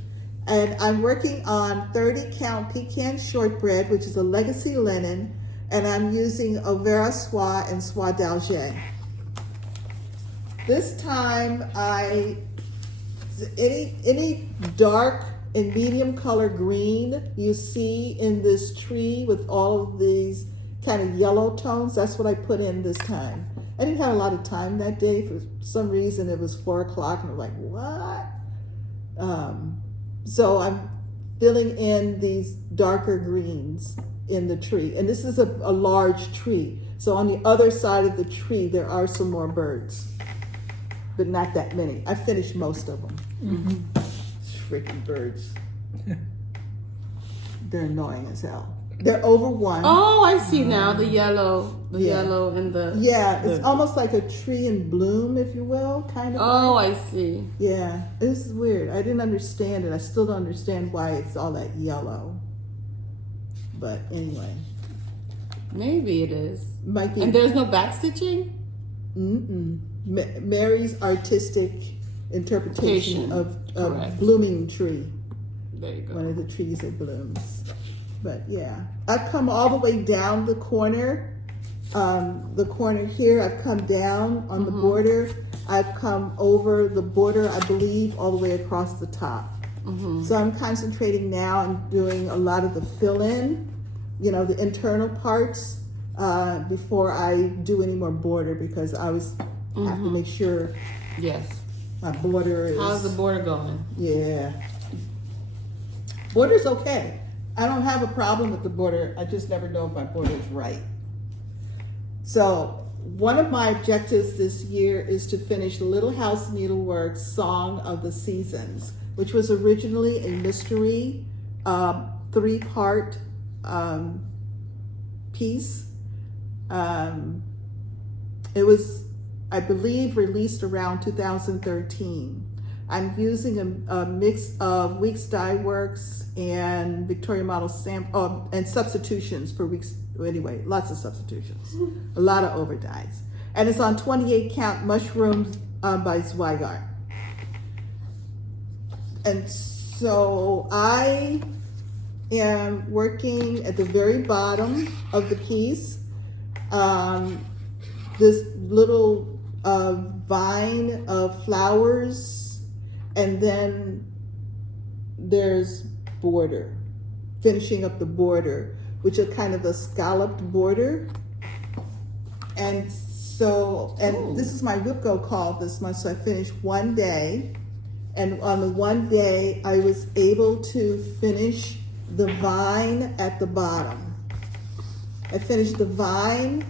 And I'm working on 30 count pecan shortbread, which is a legacy linen, and I'm using Overa Soie and Soie d'Alger. This time, any dark and medium color green you see in this tree with all of these kind of yellow tones, that's what I put in this time. I didn't have a lot of time that day. For some reason, it was 4 o'clock, and I'm like, what? So I'm filling in these darker greens in the tree. And this is a large tree. So on the other side of the tree, there are some more birds, but not that many. I finished most of them. Freaking birds. They're annoying as hell. They're over one. Oh, I see now the yellow, yellow and the. Yeah, it's almost like a tree in bloom, if you will, kind of. Oh, like. I see. Yeah, this is weird. I didn't understand it. I still don't understand why it's all that yellow. But anyway. Maybe it is. Might be. And there's no back stitching? Mary's artistic interpretation of blooming tree. There you go. One of the trees that blooms. But yeah, I've come all the way down the corner here. I've come down on the border. I've come over the border, I believe, all the way across the top. So I'm concentrating now on doing a lot of the fill-in, the internal parts, before I do any more border, because I always have to make sure my border is... How's the border going? Yeah. Border's okay. I don't have a problem with the border. I just never know if my border is right. So one of my objectives this year is to finish Little House Needleworks Song of the Seasons, which was originally a mystery 3-part piece. It was, I believe, released around 2013. I'm using a mix of Weeks Dye Works and Victoria Model and substitutions for Weeks. Anyway, lots of substitutions, a lot of over dyes, and it's on 28 count mushrooms by Zweigart. And so I am working at the very bottom of the piece. This little vine of flowers. And then there's border, finishing up the border, which is kind of a scalloped border. And so, this is my whip-go call this month, so I finished one day. And on the one day, I was able to finish the vine at the bottom. I finished the vine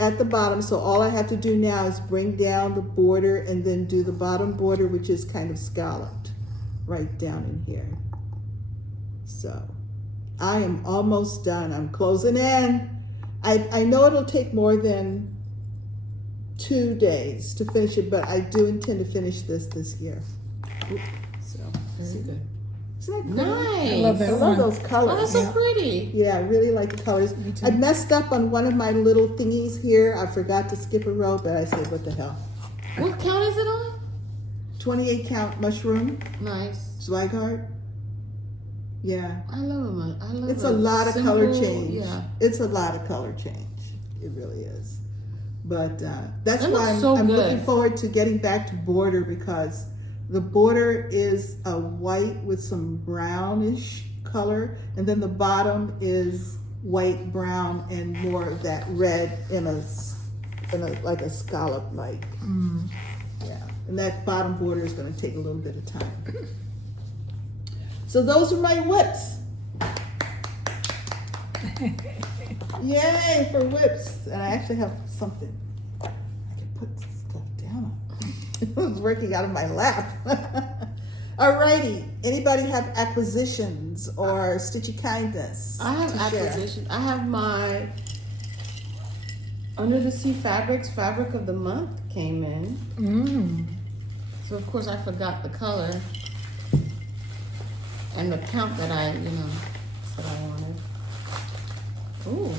at the bottom, so all I have to do now is bring down the border and then do the bottom border, which is kind of scalloped right down in here. So I am almost done. I'm closing in. I know it'll take more than 2 days to finish it, but I do intend to finish this year. So Very good. Isn't that pretty? Nice. I love that I love one. those colors. Oh, that's so pretty. Yeah, I really like the colors. Me too. I messed up on one of my little thingies here. I forgot to skip a row, but I said, what the hell? What count is it on? 28 count mushroom, Nice. Zweigart. Yeah. I love it. I love it. It's a lot of color change. Yeah. It's a lot of color change. It really is. But that's That why looks so I'm good. looking forward to getting back to border, because the border is a white with some brownish color, and then the bottom is white, brown, and more of that red in a like a scallop like. Yeah, and that bottom border is going to take a little bit of time. So those are my whips. Yay for whips! And I actually have something I can put stuff down on. It was working out of my lap. Alrighty, anybody have acquisitions or stitchy kindness? I have to share? acquisition. I have my Under the Sea Fabrics Fabric of the Month came in. So of course I forgot the color and the count that I wanted. Ooh.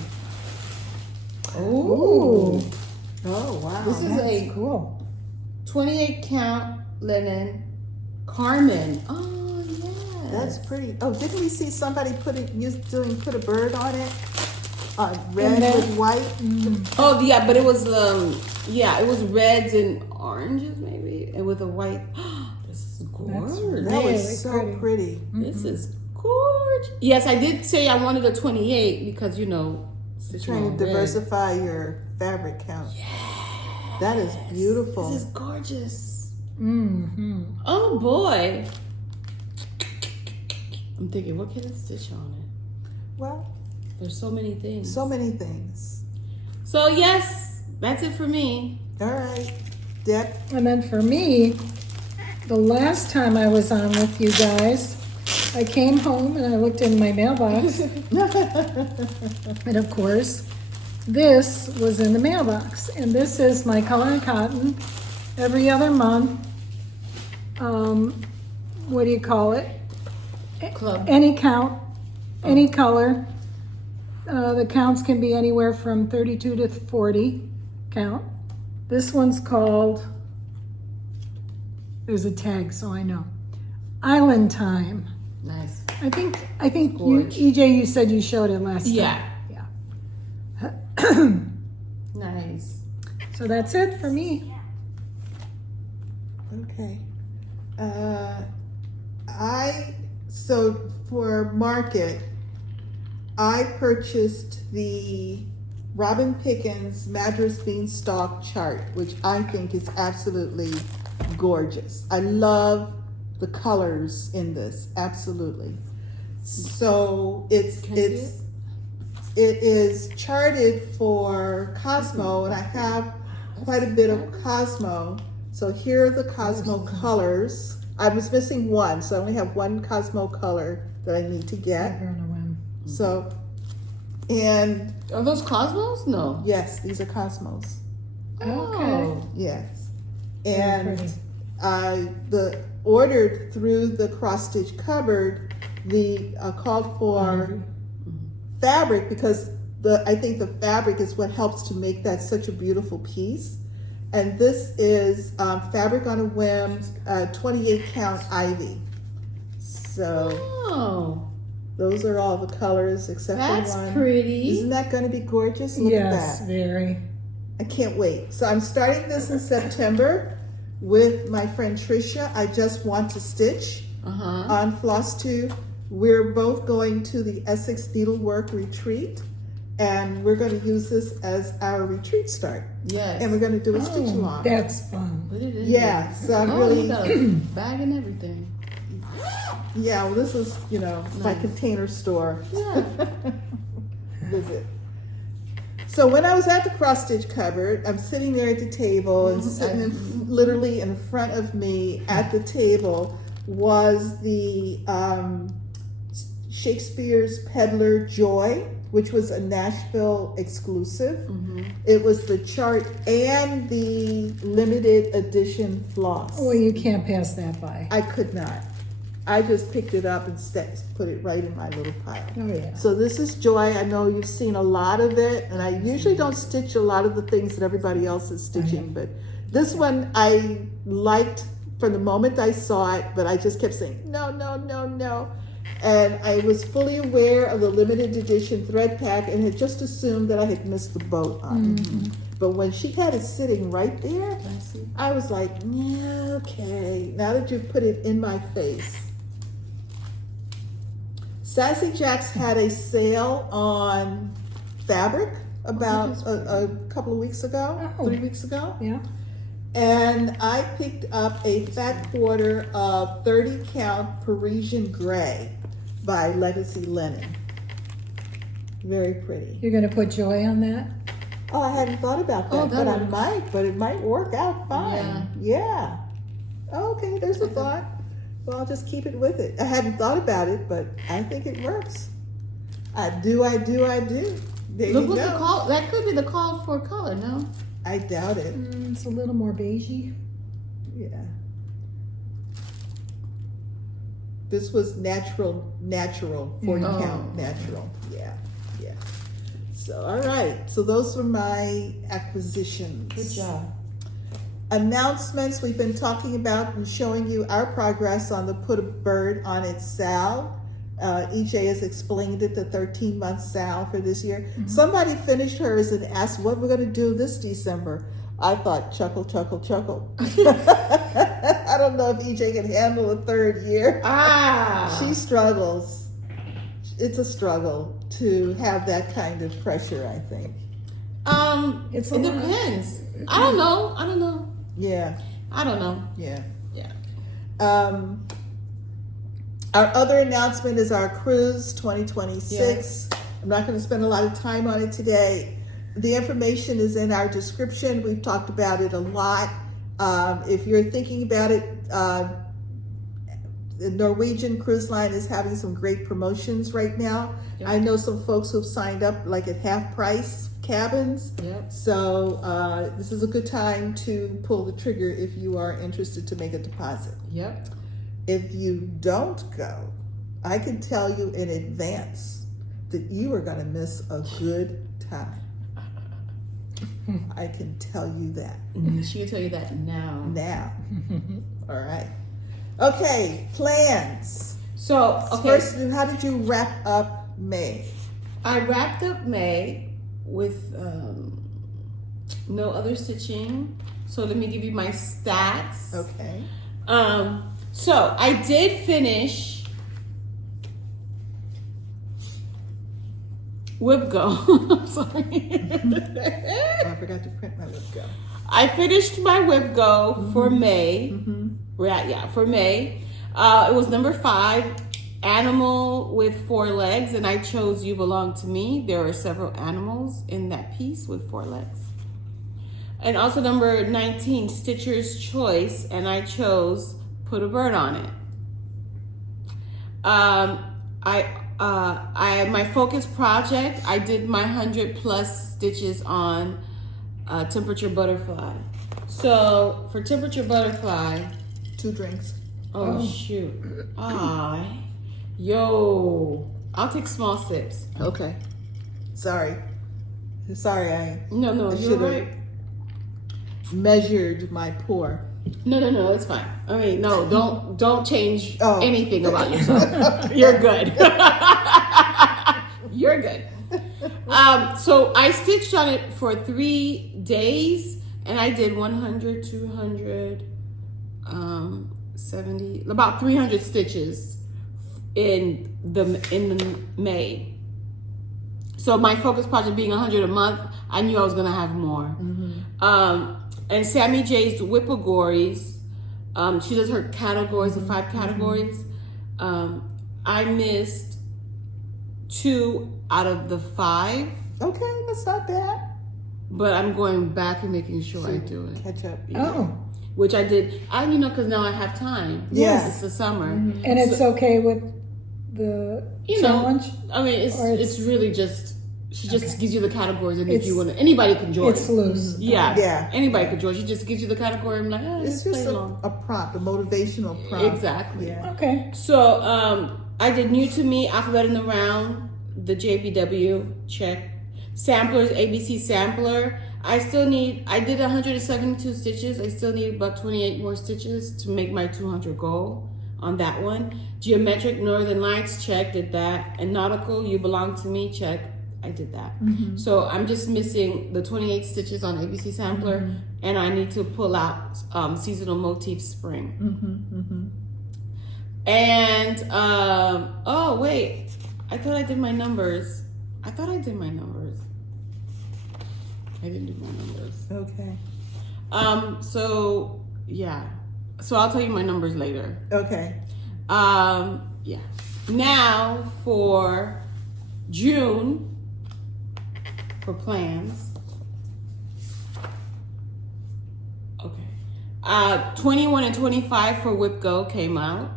Ooh. Oh wow. This is a cool. 28 count linen Carmen. Oh yeah. That's pretty. Oh, didn't we see somebody put a bird on it? Red with white. Oh yeah, but it was it was reds and oranges maybe, and with a white. This is gorgeous. That was so pretty. This is gorgeous. Yes, I did say I wanted a 28 because Trying to diversify your fabric count. That is beautiful. This is gorgeous. Oh boy. I'm thinking, what can I stitch on it? Well, There's so many things. So many things. So yes, that's it for me. All right, Deb. And then for me, the last time I was on with you guys, I came home and I looked in my mailbox. And of course, this was in the mailbox. And this is my Color and Cotton every other month. What do you call it? Club. Any count, any color. The counts can be anywhere from 32 to 40 count. This one's called, there's a tag so I know, Island Time. Nice. I think Gorge. EJ, you said you showed it last time. Yeah. Yeah. Nice. So that's it for me. Okay. So for Market, I purchased the Robin Pickens Madras Beanstalk chart, which I think is absolutely gorgeous. I love the colors in this, absolutely. So it is charted for Cosmo, and I have quite a bit of Cosmo. So here are the Cosmo colors. I was missing one, so I only have one Cosmo color that I need to get. So, and Are those Cosmos? No. yes, these are Cosmos. Okay. Yes. Very And pretty. the ordered through the cross stitch cupboard, the called for fabric, because I think the fabric is what helps to make that such a beautiful piece. And this is Fabric on a Whim, 28 count ivy. So Oh, those are all the colors except that's for one. pretty. Isn't that going to be gorgeous? Look Yes, at that. very. I can't wait. So I'm starting this in September with my friend Trisha. I Just Want to Stitch on Flosstube. We're both going to the Essex Needlework retreat, and we're going to use this as our retreat start. Yes. And we're going to do a stitch along. That's fun. Put it in Yeah, so I'm there. really, You got a bag and everything. yeah, well, this is, my Nice. container store Yeah. visit. So when I was at the cross stitch cupboard, I'm sitting there at the table, and sitting literally in front of me at the table was the Shakespeare's Peddler Joy, which was a Nashville exclusive. It was the chart and the limited edition floss. Well, you can't pass that by. I could not. I just picked it up and put it right in my little pile. Oh, yeah. So this is Joy. I know you've seen a lot of it, and I usually don't stitch a lot of the things that everybody else is stitching, but this one I liked from the moment I saw it, but I just kept saying, no, no, no, no. And I was fully aware of the limited edition thread pack and had just assumed that I had missed the boat on it. But when she had it sitting right there, I was like, yeah, okay, now that you've put it in my face. Sassy Jacks had a sale on fabric about a couple of weeks ago, Oh. 3 weeks ago. Yeah. And I picked up a fat quarter of 30 count Parisian Gray by Legacy Linen. Very pretty. You're going to put Joy on that? Oh, I hadn't thought about that, Oh, that but I works. might, but it might work out fine. Yeah. Okay, there's a thought. Well, I'll just keep it with it. I hadn't thought about it, but I think it works. I do. There Look you what go. the call. That could be the call for color. No. I doubt it. It's a little more beigey. Yeah. This was natural, 40 Oh. count natural. Yeah. So, all right. So those were my acquisitions. Good job. Announcements. We've been talking about and showing you our progress on the Put a Bird on Its Sal. EJ has explained it, the 13-month sal for this year. Somebody finished hers and asked what we're going to do this December. I thought, chuckle, chuckle, chuckle. I don't know if EJ can handle a third year. She struggles. It's a struggle to have that kind of pressure, I think. It's It depends. I don't know. Yeah. I don't know. Yeah. Our other announcement is our cruise 2026. I'm not going to spend a lot of time on it today. The information is in our description. We've talked about it a lot. If you're thinking about it, the Norwegian cruise line is having some great promotions right now. Yep. I know some folks who've signed up like at half price cabins. Yep. So this is a good time to pull the trigger if you are interested to make a deposit. Yep. If you don't go, I can tell you in advance that you are going to miss a good time. I can tell you that. She can tell you that now. Now. All right. Okay, plans. So, okay. First, how did you wrap up May? I wrapped up May with no other stitching. So let me give you my stats. Okay. So I did finish Whip Go. I'm sorry. I forgot to print my Whip Go. I finished my Whip Go for May. Yeah, for May. It was number 5, animal with 4 legs, and I chose You Belong to Me. There are several animals in that piece with 4 legs. And also number 19, Stitcher's Choice, and I chose Put a Bird on It. My focus project, I did my 100+ stitches on Temperature Butterfly. So for Temperature Butterfly, 2 drinks. oh shoot, I'll take small sips. Okay. Sorry, I No, you're should've right. measured my pour. No, it's fine. I mean, no, don't change Oh. anything about yourself. You're good. You're good. So I stitched on it for 3 days, and I did 100, 200, 70, about 300 stitches in the May. So my focus project being 100 a month, I knew I was gonna have more. And Sammy J's Whippagories, she does her categories, the 5 categories. I missed 2 out of the 5, Okay, that's not bad. but I'm going back and making sure I do it. Catch up. Oh, Which I did, because now I have time. Yes. It's the summer. and it's okay with the challenge? I mean, Or it's really just, she just gives you the categories, and if It's- you want to, anybody can join. It's loose. Yeah, anybody can join. She just gives you the category. I'm like, It's let's just play along. a prompt, a motivational prompt. Exactly. Yeah. Okay. So I did New to Me, Alphabet in the Round, the JBW, check. Samplers, ABC Sampler. I did 172 stitches. I still need about 28 more stitches to make my 200 goal on that one. Geometric Northern Lights, check, did that. And Nautical, You Belong to Me, check, I did that. So I'm just missing the 28 stitches on ABC Sampler, and I need to pull out Seasonal Motif Spring. And, oh wait, I thought I did my numbers. I didn't do my numbers. Okay. So yeah. So I'll tell you my numbers later. Okay. Yeah. Now for June, for plans. Okay. 21 and 25 for Whip Go came out.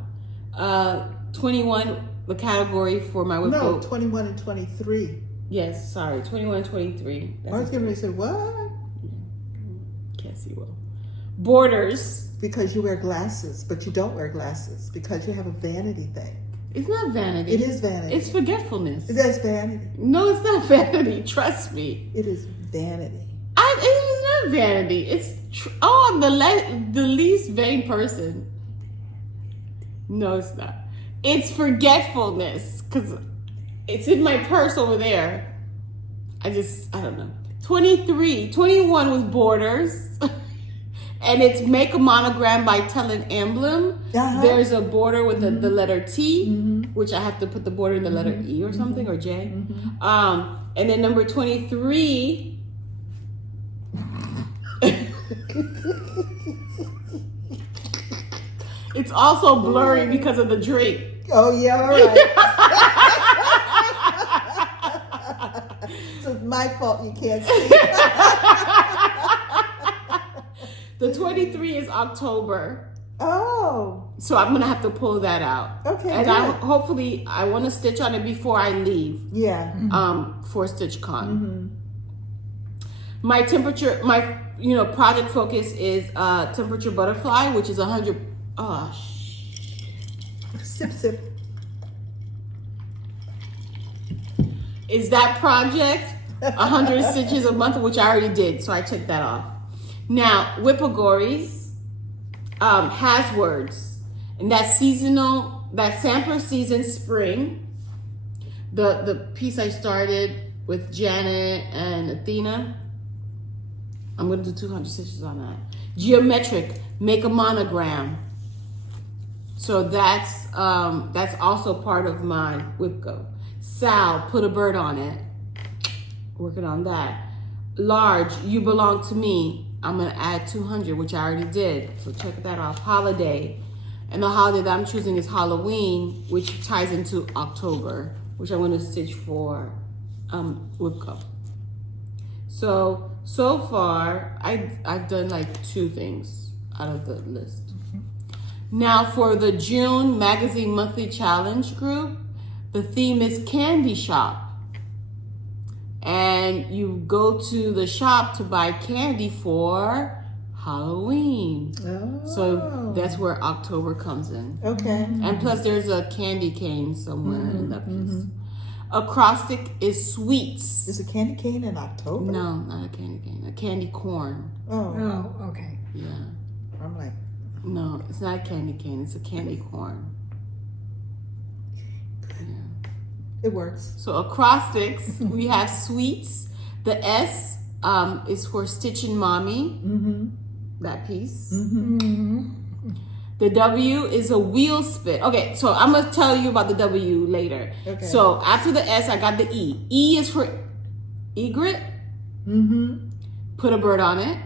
21, the category for my Whip No, Go. 21 and 23. Yes, sorry, 21 and 23. I was going to say, what? Can't see well. Borders. Because you wear glasses, but you don't wear glasses because you have a vanity thing. It's not vanity. It is vanity. It's forgetfulness. It is vanity. No, it's not vanity. Trust me. It is vanity. It is not vanity. It's I'm the least vain person. No, it's not. It's forgetfulness because it's in my purse over there. I don't know. 21 was Borders. And it's Make a Monogram by Tellin Emblem. There's a border with the letter T, which I have to put the border in the letter E or something, or J. And then number 23. It's also blurry because of the drink. Oh, yeah, all right. So it's my fault you can't see. The 23 is October. Oh, So I'm gonna have to pull that out. okay. And good. I want to stitch on it before I leave. Yeah. For StitchCon. My project focus is temperature butterfly, which is 100. Oh, Sip, sip. is that project 100 stitches a month, which I already did, so I checked that off. Now, Whippagories has words, and that's seasonal. That sampler season spring. The piece I started with Janet and Athena. I'm gonna do 200 stitches on that. Geometric, make a monogram. So that's also part of my whip go. Sal, put a bird on it. Working on that. Large, you belong to me. I'm gonna add 200, which I already did. So check that off. Holiday, and the holiday that I'm choosing is Halloween, which ties into October, which I'm gonna stitch for whip go. So far, I've done like 2 things out of the list. Now for the June Magazine Monthly Challenge group, the theme is Candy Shop. And you go to the shop to buy candy for Halloween. Oh. So that's where October comes in. Okay. And plus there's a candy cane somewhere in that piece. Acrostic is sweets. Is a candy cane in October? No, not a candy cane. A candy corn. Oh, Oh, okay. Yeah. I'm like, No, it's not a candy cane. It's a candy corn. Yeah. it works. So acrostics, we have sweets. The S is for Stitchin' Mommy. That piece. The W is a wheel spin. Okay, so I'm gonna tell you about the W later. Okay. So after the S, I got the E. E is for egret. Put a bird on it.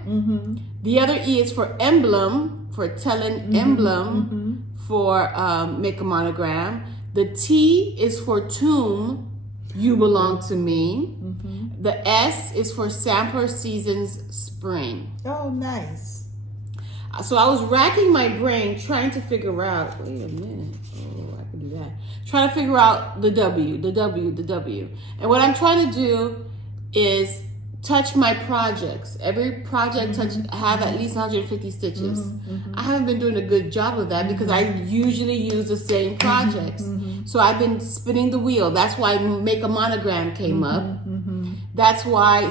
The other E is for emblem, for telling emblem, for make a monogram. The T is for tomb, you belong to me. The S is for sampler seasons spring. Oh, nice. So I was racking my brain trying to figure out, wait a minute, oh, I can do that. Trying to figure out the W. And what I'm trying to do is touch my projects. Every project have at least 150 stitches. I haven't been doing a good job of that because I usually use the same projects. So I've been spinning the wheel. That's why Make a Monogram came up. That's why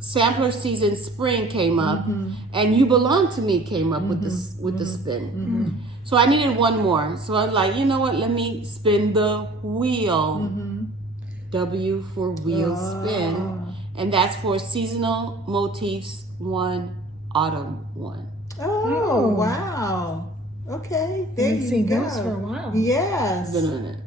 Sampler Season Spring came up, and You Belong to Me came up with the spin. So I needed one more. So I was like, you know what? Let me spin the wheel. W for wheel spin, and that's for Seasonal Motifs 1, Autumn 1. Oh, wow. Okay, there Haven't you seen go. those for a while. Yes. Been on it.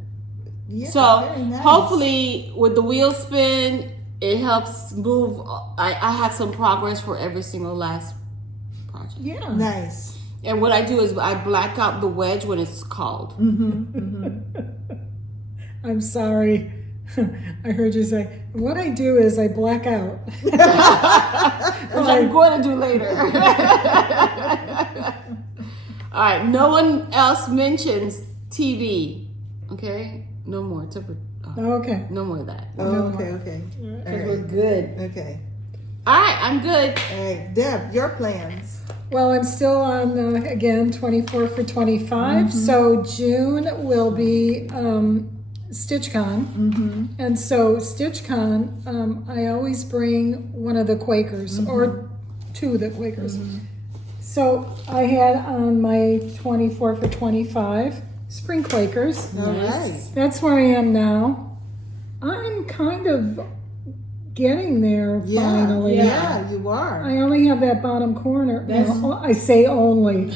Yeah, So very nice. hopefully with the wheel spin, it helps move. I have some progress for every single last project. Yeah. Nice. And what I do is I black out the wedge when it's called. I'm sorry. I heard you say, what I do is I black out. Which I'm going to do later. All right. No one else mentions TV. Okay? No more. Okay. No more of that. Oh, okay. Because we're good. Okay. All right. I'm good. All right, Deb, your plans. Well, I'm still on, again, 24 for 25. So June will be StitchCon. And so StitchCon, I always bring one of the Quakers or 2 of the Quakers. So I had on my 24 for 25 Spring Quakers. All right. That's where I am now. I'm kind of getting there finally. Yeah, you are. I only have that bottom corner. No, I say only.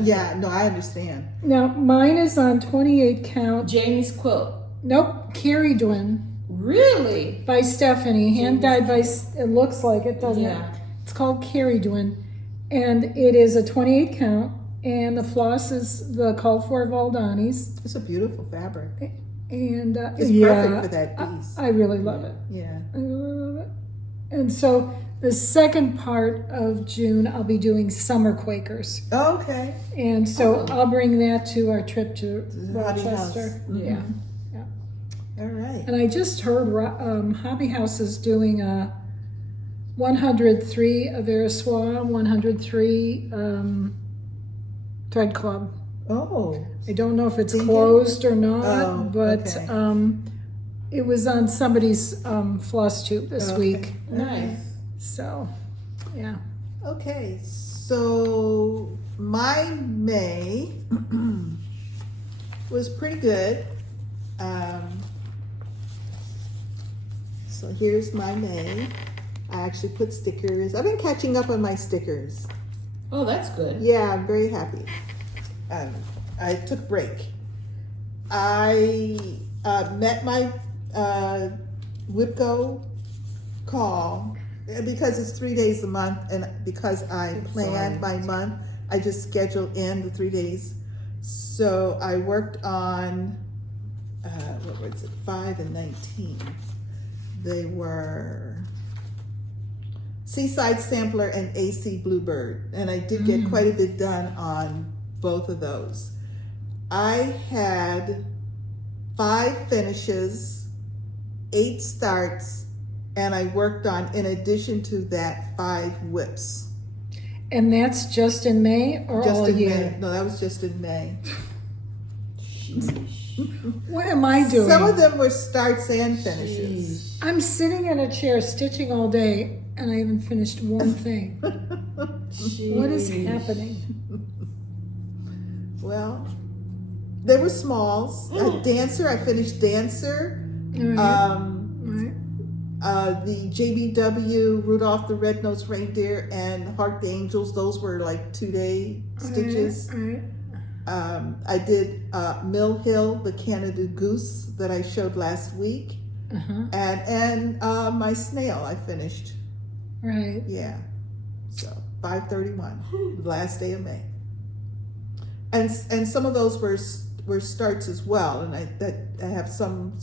Yeah, no, I understand. Now, mine is on 28 count. Jamie's quilt. Nope, Carrie Dwin Really? by Stephanie. Hand dyed by, it looks like it, doesn't Yeah. it? It's called Carrie Dwin. And it is a 28 count. And the floss is the called for Valdani's. It's a beautiful fabric. And It's perfect for that piece. I really love it. Yeah. I really love it. And so the second part of June, I'll be doing summer Quakers. Okay. And so I'll bring that to our trip to Hobby Rochester. House. Yeah. All right. And I just heard Hobby House is doing a 103 of Verissois, 103 Thread Club. Oh. I don't know if it's closed or not, Oh, but okay. it was on somebody's Flosstube this Okay. week. Nice. So, yeah. Okay. So my May was pretty good. So here's my May. I actually put stickers. I've been catching up on my stickers. Oh, that's good. Yeah, I'm very happy. I took a break. I met my WIPCO call because it's 3 days a month, and because I planned my month, I just scheduled in the 3 days. So I worked on what was it, 5 and 19. They were Seaside Sampler and AC Bluebird, and I did get quite a bit done on both of those. I had 5 finishes, 8 starts, and I worked on, in addition to that, 5 whips. And that's just in May or Just all in year? May. No, that was just in May. What am I doing? Some of them were starts and finishes. I'm sitting in a chair stitching all day and I haven't finished one thing. What is happening? Well, they were smalls. Dancer, I finished Dancer. Right. The JBW, Rudolph the Red-Nosed Reindeer, and Hark the Angels, those were like 2-day stitches. Right. I did Mill Hill, the Canada Goose that I showed last week. And my Snail I finished. Right. Yeah. So 5/31, the last day of May. And some of those were starts as well. And I have some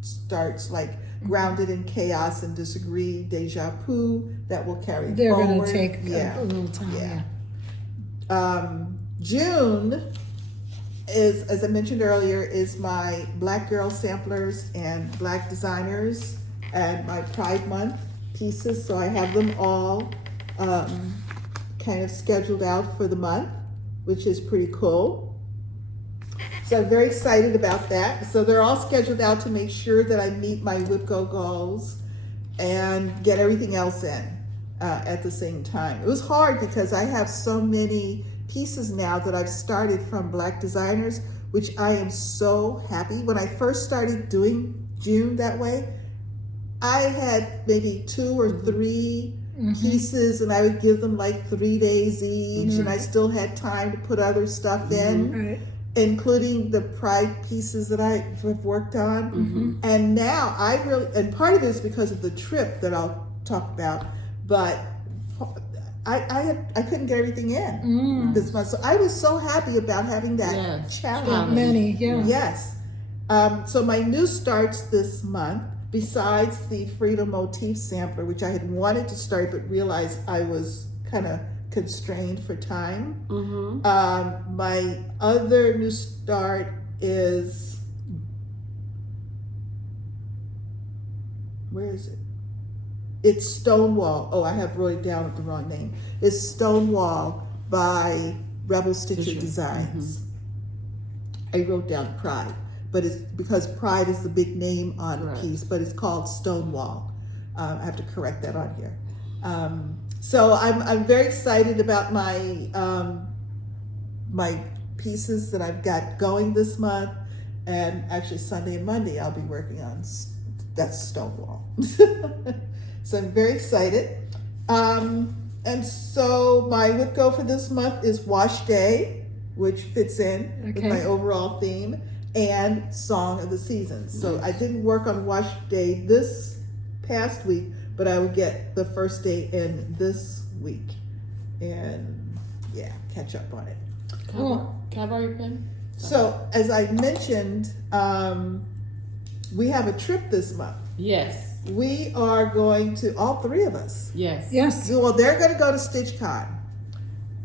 starts like Grounded in Chaos and Disagree, Deja Vu, that will carry They're forward. going to take a little time. Yeah. June is, as I mentioned earlier, is my Black Girl Samplers and Black Designers and my Pride Month pieces. So I have them all kind of scheduled out for the month, which is pretty cool. So I'm very excited about that. So they're all scheduled out to make sure that I meet my WIPCO goals and get everything else in at the same time. It was hard because I have so many pieces now that I've started from Black Designers, which I am so happy. When I first started doing June that way, I had maybe 2 or 3 pieces, and I would give them like 3 days each, and I still had time to put other stuff in, including the Pride pieces that I have worked on. And now I really, and part of it is because of the trip that I'll talk about, but I couldn't get everything in this month. So I was so happy about having that challenge. Many, Yes. So my new starts this month, besides the Freedom Motif sampler, which I had wanted to start but realized I was kind of constrained for time. My other new start is, where is it? It's Stonewall. Oh, I have wrote it down with the wrong name. It's Stonewall by Rebel Stitcher Designs. I wrote down Pride, but it's because Pride is the big name on the piece, but it's called Stonewall. I have to correct that on here. So I'm very excited about my my pieces that I've got going this month, and actually Sunday and Monday I'll be working on that's Stonewall. So I'm very excited. And so my WIPCO for this month is Wash Day, which fits in with my overall theme, and Song of the Seasons. So I didn't work on Wash Day this past week, but I will get the first day in this week and catch up on it. Can I borrow your pen? So as I mentioned, we have a trip this month. Yes. We are going to, all three of us. Yes. Yes, Well, they're going to go to StitchCon.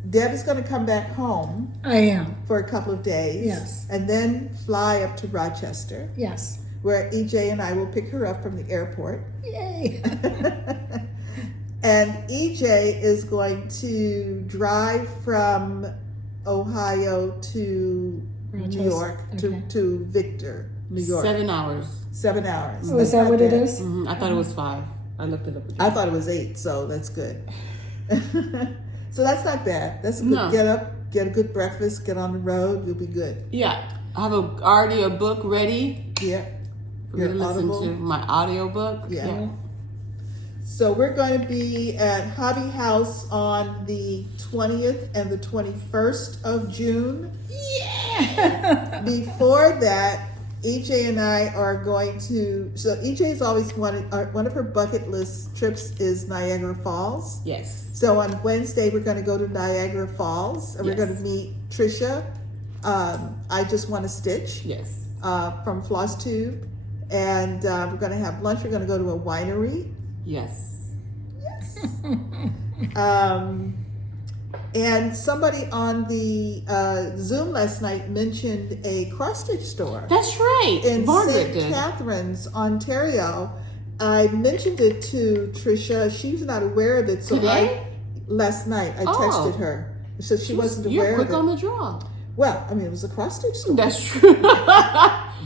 Deb is going to come back home I am. for a couple of days. Yes. And then fly up to Rochester, Yes. where EJ and I will pick her up from the airport. Yay. And EJ is going to drive from Ohio to Rochester. New York, Okay. to Victor, New York. 7 hours. 7 hours. Oh, is That's that not what it bad. is? I thought it was 5. I looked it up again. I thought it was 8, so that's good. So that's not bad. That's good. No. Get up, get a good breakfast, get on the road, you'll be good. Yeah. I have already a book ready Yeah. for me to Your listen Audible? to. My audio book. Yeah. So we're going to be at Hobby House on the 20th and the 21st of June. Yeah. Before that, EJ and I are going to, so EJ's always wanted, one of her bucket list trips is Niagara Falls. Yes. So on Wednesday, we're going to go to Niagara Falls, and we're Yes. going to meet Trisha. I Just Want to Stitch Yes. from Flosstube, and we're going to have lunch. We're going to go to a winery. Yes. And somebody on the Zoom last night mentioned a cross stitch store That's right. in Margaret St. did. Catharines, Ontario. I mentioned it to Trisha. She was not aware of it. So Today? last night I Oh. texted her. So she wasn't You're aware quick of it. on the draw. Well, I mean, it was a cross stitch store. That's true.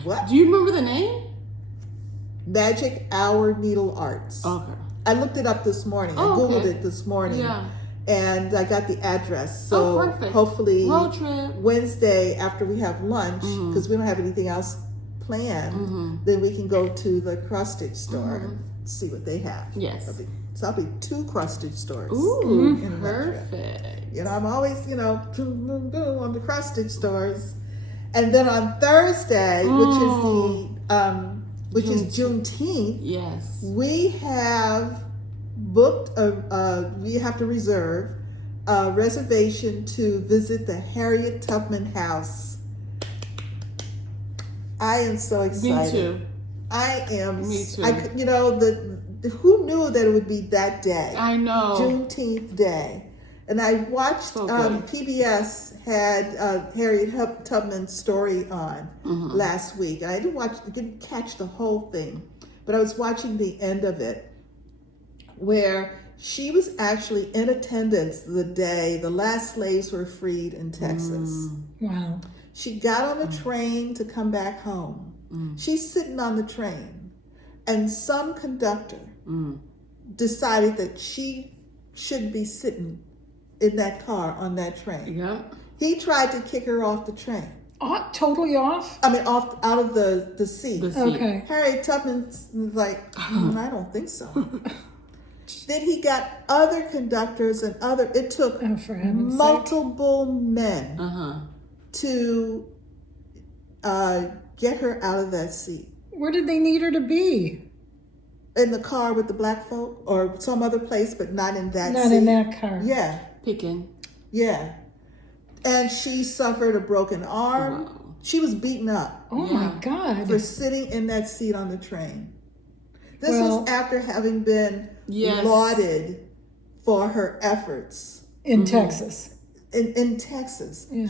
What? Do you remember the name? Magic Hour Needle Arts. Okay. I looked it up this morning. I Oh, Googled okay. it this morning. Yeah. And I got the address. So Oh, perfect. hopefully Road trip. Wednesday after we have lunch, Mhm. because we don't have anything else planned, Mhm. then we can go to the cross stitch store Mhm. and see what they have. Yes. So I'll be 2 cross stitch stores. Ooh, In that trip. perfect. You know, I'm always, on the cross stitch stores. And then on Thursday, which is Juneteenth, Yes. we have booked we have to reserve a reservation to visit the Harriet Tubman house. I am so excited. Me too. I am. Me too. Who knew that it would be that day? I know. Juneteenth day. And I watched So good. PBS had Harriet Tubman's story on Mhm. last week. And I didn't catch the whole thing, but I was watching the end of it, where she was actually in attendance the day the last slaves were freed in Texas. Wow. She got on a train to come back home. She's sitting on the train, and some conductor decided that she shouldn't be sitting in that car on that train. Yeah. He tried to kick her off the train. Oh, totally off? I mean, out of the seat. The seat. Okay. Harriet Tubman's like, I don't think so. Then he got other conductors and it took Oh, for heaven's sake. multiple men Uh-huh. to get her out of that seat. Where did they need her to be? In the car with the black folk or some other place, but not in that seat. Not in that car. Yeah, Picking. yeah. And she suffered a broken arm. Wow. She was beaten up Oh Yeah. my God. for sitting in that seat on the train. This Well- was after having been Yes. lauded for her efforts In Texas. in Texas, Yeah.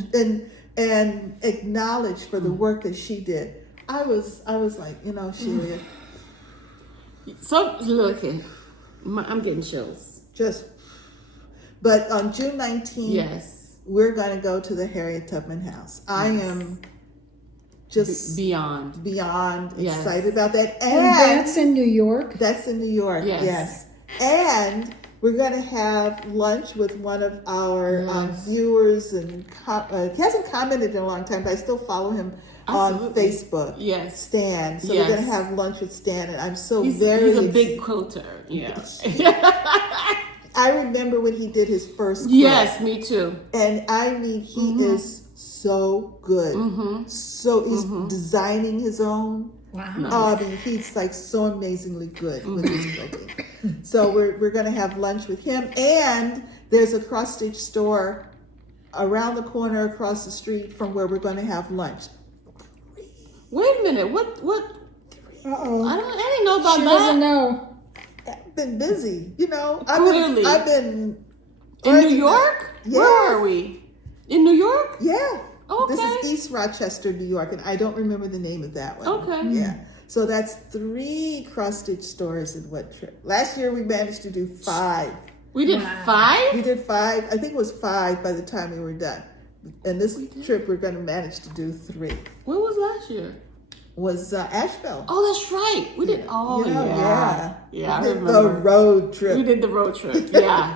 and acknowledged for the work that she did. I was like, Shelia, So, look, I'm getting chills. just. But on June 19th, Yes. we're going to go to the Harriet Tubman house. I am just Beyond. beyond Yes. excited about that. And that's in New York? That's in New York, Yes. yes. And we're going to have lunch with one of our Yes. viewers, and he hasn't commented in a long time, but I still follow him on Absolutely. Facebook. Yes. Stan. So Yes. we're going to have lunch with Stan, and I'm so He's very. a big quilter. Yeah. I remember when he did his first quilt, Yes, me too. and I mean he is so good. Mm-hmm. So he's designing his own. Wow. Oh, I mean, he's like so amazingly good with his quilting. So we're going to have lunch with him, and there's a cross stitch store around the corner across the street from where we're going to have lunch. Wait a minute. What? 3 Uh-oh. I didn't know about She that. doesn't know. I've been busy, you know. Clearly. I've been In New York? Yes. Where are we? In New York? Yeah. Okay. This is East Rochester, New York, and I don't remember the name of that one. Okay. Yeah. So that's 3 cross-stitch stores in one trip. Last year we managed to do 5. We did Wow. 5? We did 5. I think it was 5 by the time we were done. And this trip we're going to manage to do 3. What was last year? Was Asheville. Oh, that's right. We did. Oh, Yeah. Yeah, I We did the remember. road trip. We did the road trip. Yeah.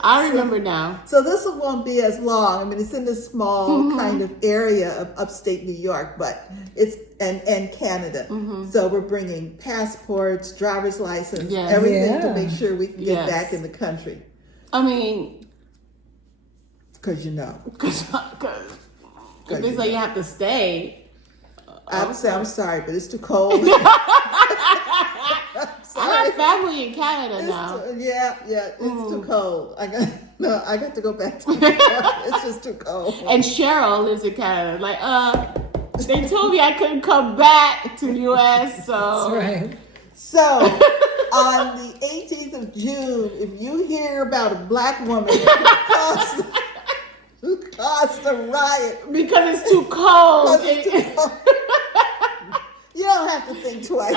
I remember now. So this one won't be as long. I mean, it's in this small kind of area of upstate New York, but it's and Canada. So we're bringing passports, driver's license, Yes. everything to Yeah. make sure we can get Yes. back in the country. I mean, Because you know, because they say you have to stay. I'm sorry, but it's too cold. I'm I sorry. have family in Canada It's now. it's too cold. I got to go back to New York. It's just too cold. And Cheryl lives in Canada. Like, they told me I couldn't come back to the U.S. So That's right. So, on the 18th of June, if you hear about a black woman who caused a riot, because it's too cold. because it's too cold, you don't have to think twice.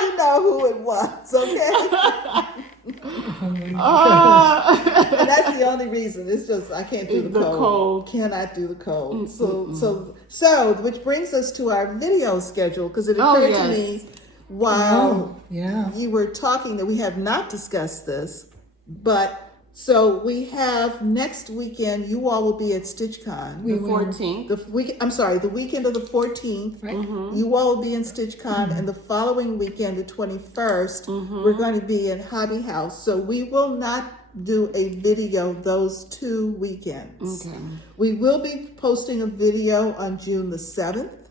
You know who it was, okay? And that's the only reason. It's just I can't do the cold. Cannot do the cold. So, which brings us to our video schedule, because it occurred to me while you were talking that we have not discussed this, but so we have next weekend. You all will be at StitchCon. The 14th. The weekend of the 14th. Right. You all will be in StitchCon, and the following weekend, the 21st, we're going to be in Hobby House. So we will not do a video those 2 weekends. Okay. We will be posting a video on June the 7th,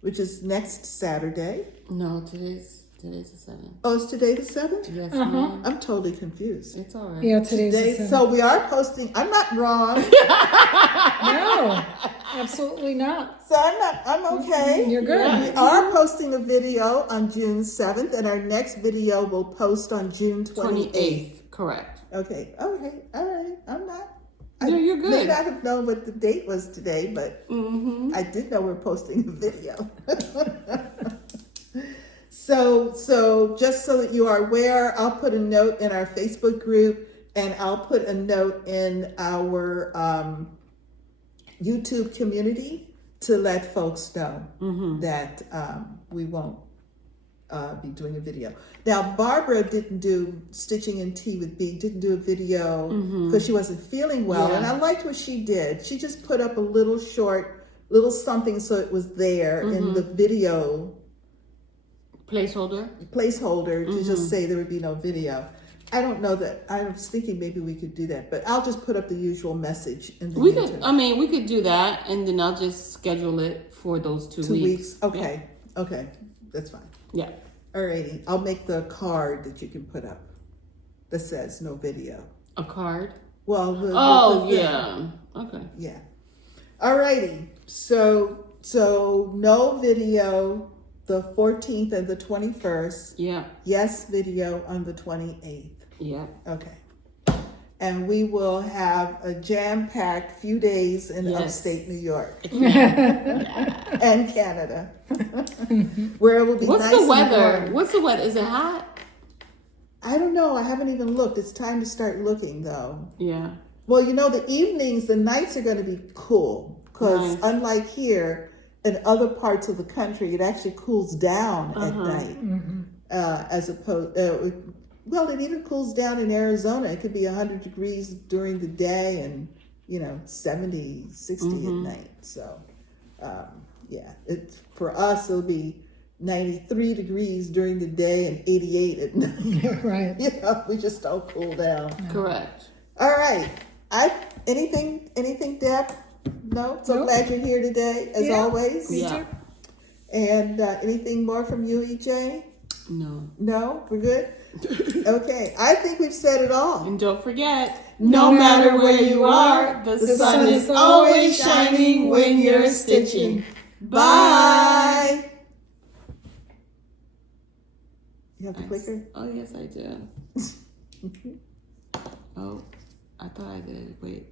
which is next Saturday. No, today's the 7th. Oh, it's today the 7th? Yes, ma'am. I'm totally confused. It's all right. Yeah, today's Today, the 7th. so we are posting, I'm not wrong. No, absolutely not. So I'm okay. You're good. Yeah. We are posting a video on June 7th, and our next video will post on June 28th. Correct. Okay, all right. I'm not. No, you're good. May not have known what the date was today, but I did know we're posting a video. So just so that you are aware, I'll put a note in our Facebook group, and I'll put a note in our YouTube community to let folks know that we won't be doing a video. Now, Barbara didn't do Stitching in Tea with B, didn't do a video because she wasn't feeling well, and I liked what she did. She just put up a little something so it was there in the video placeholder to just say there would be no video. I don't know that. I was thinking maybe we could do that, but I'll just put up the usual message in the YouTube. We could do that, and then I'll just schedule it for those 2 weeks. Okay. Okay. That's fine. Yeah. Alrighty. I'll make the card that you can put up that says no video. A card? Well, yeah. Okay. Yeah. Alrighty. So no video the 14th and the 21st. Yeah. Yes, video on the 28th. Yeah. Okay. And we will have a jam-packed few days in upstate New York and Canada, where it will be What's nice the weather? and warm. What's the weather? Is it hot? I don't know. I haven't even looked. It's time to start looking, though. Yeah. Well, the nights are going to be cool, because unlike here, in other parts of the country, it actually cools down at night, as opposed. Well, it even cools down in Arizona. It could be 100 degrees during the day, and 70, 60 at night. So, it's for us. It'll be 93 degrees during the day and 88 at night. Right. We just don't cool down. Correct. All right. Anything, Deb? No? So glad you're here today, as always. Yeah. And anything more from you, EJ? No. No? We're good? Okay. I think we've said it all. And don't forget, no matter where you are, the sun is always shining when you're stitching. Bye. You have the clicker? Oh, yes, I do. Oh, I thought I did. Wait.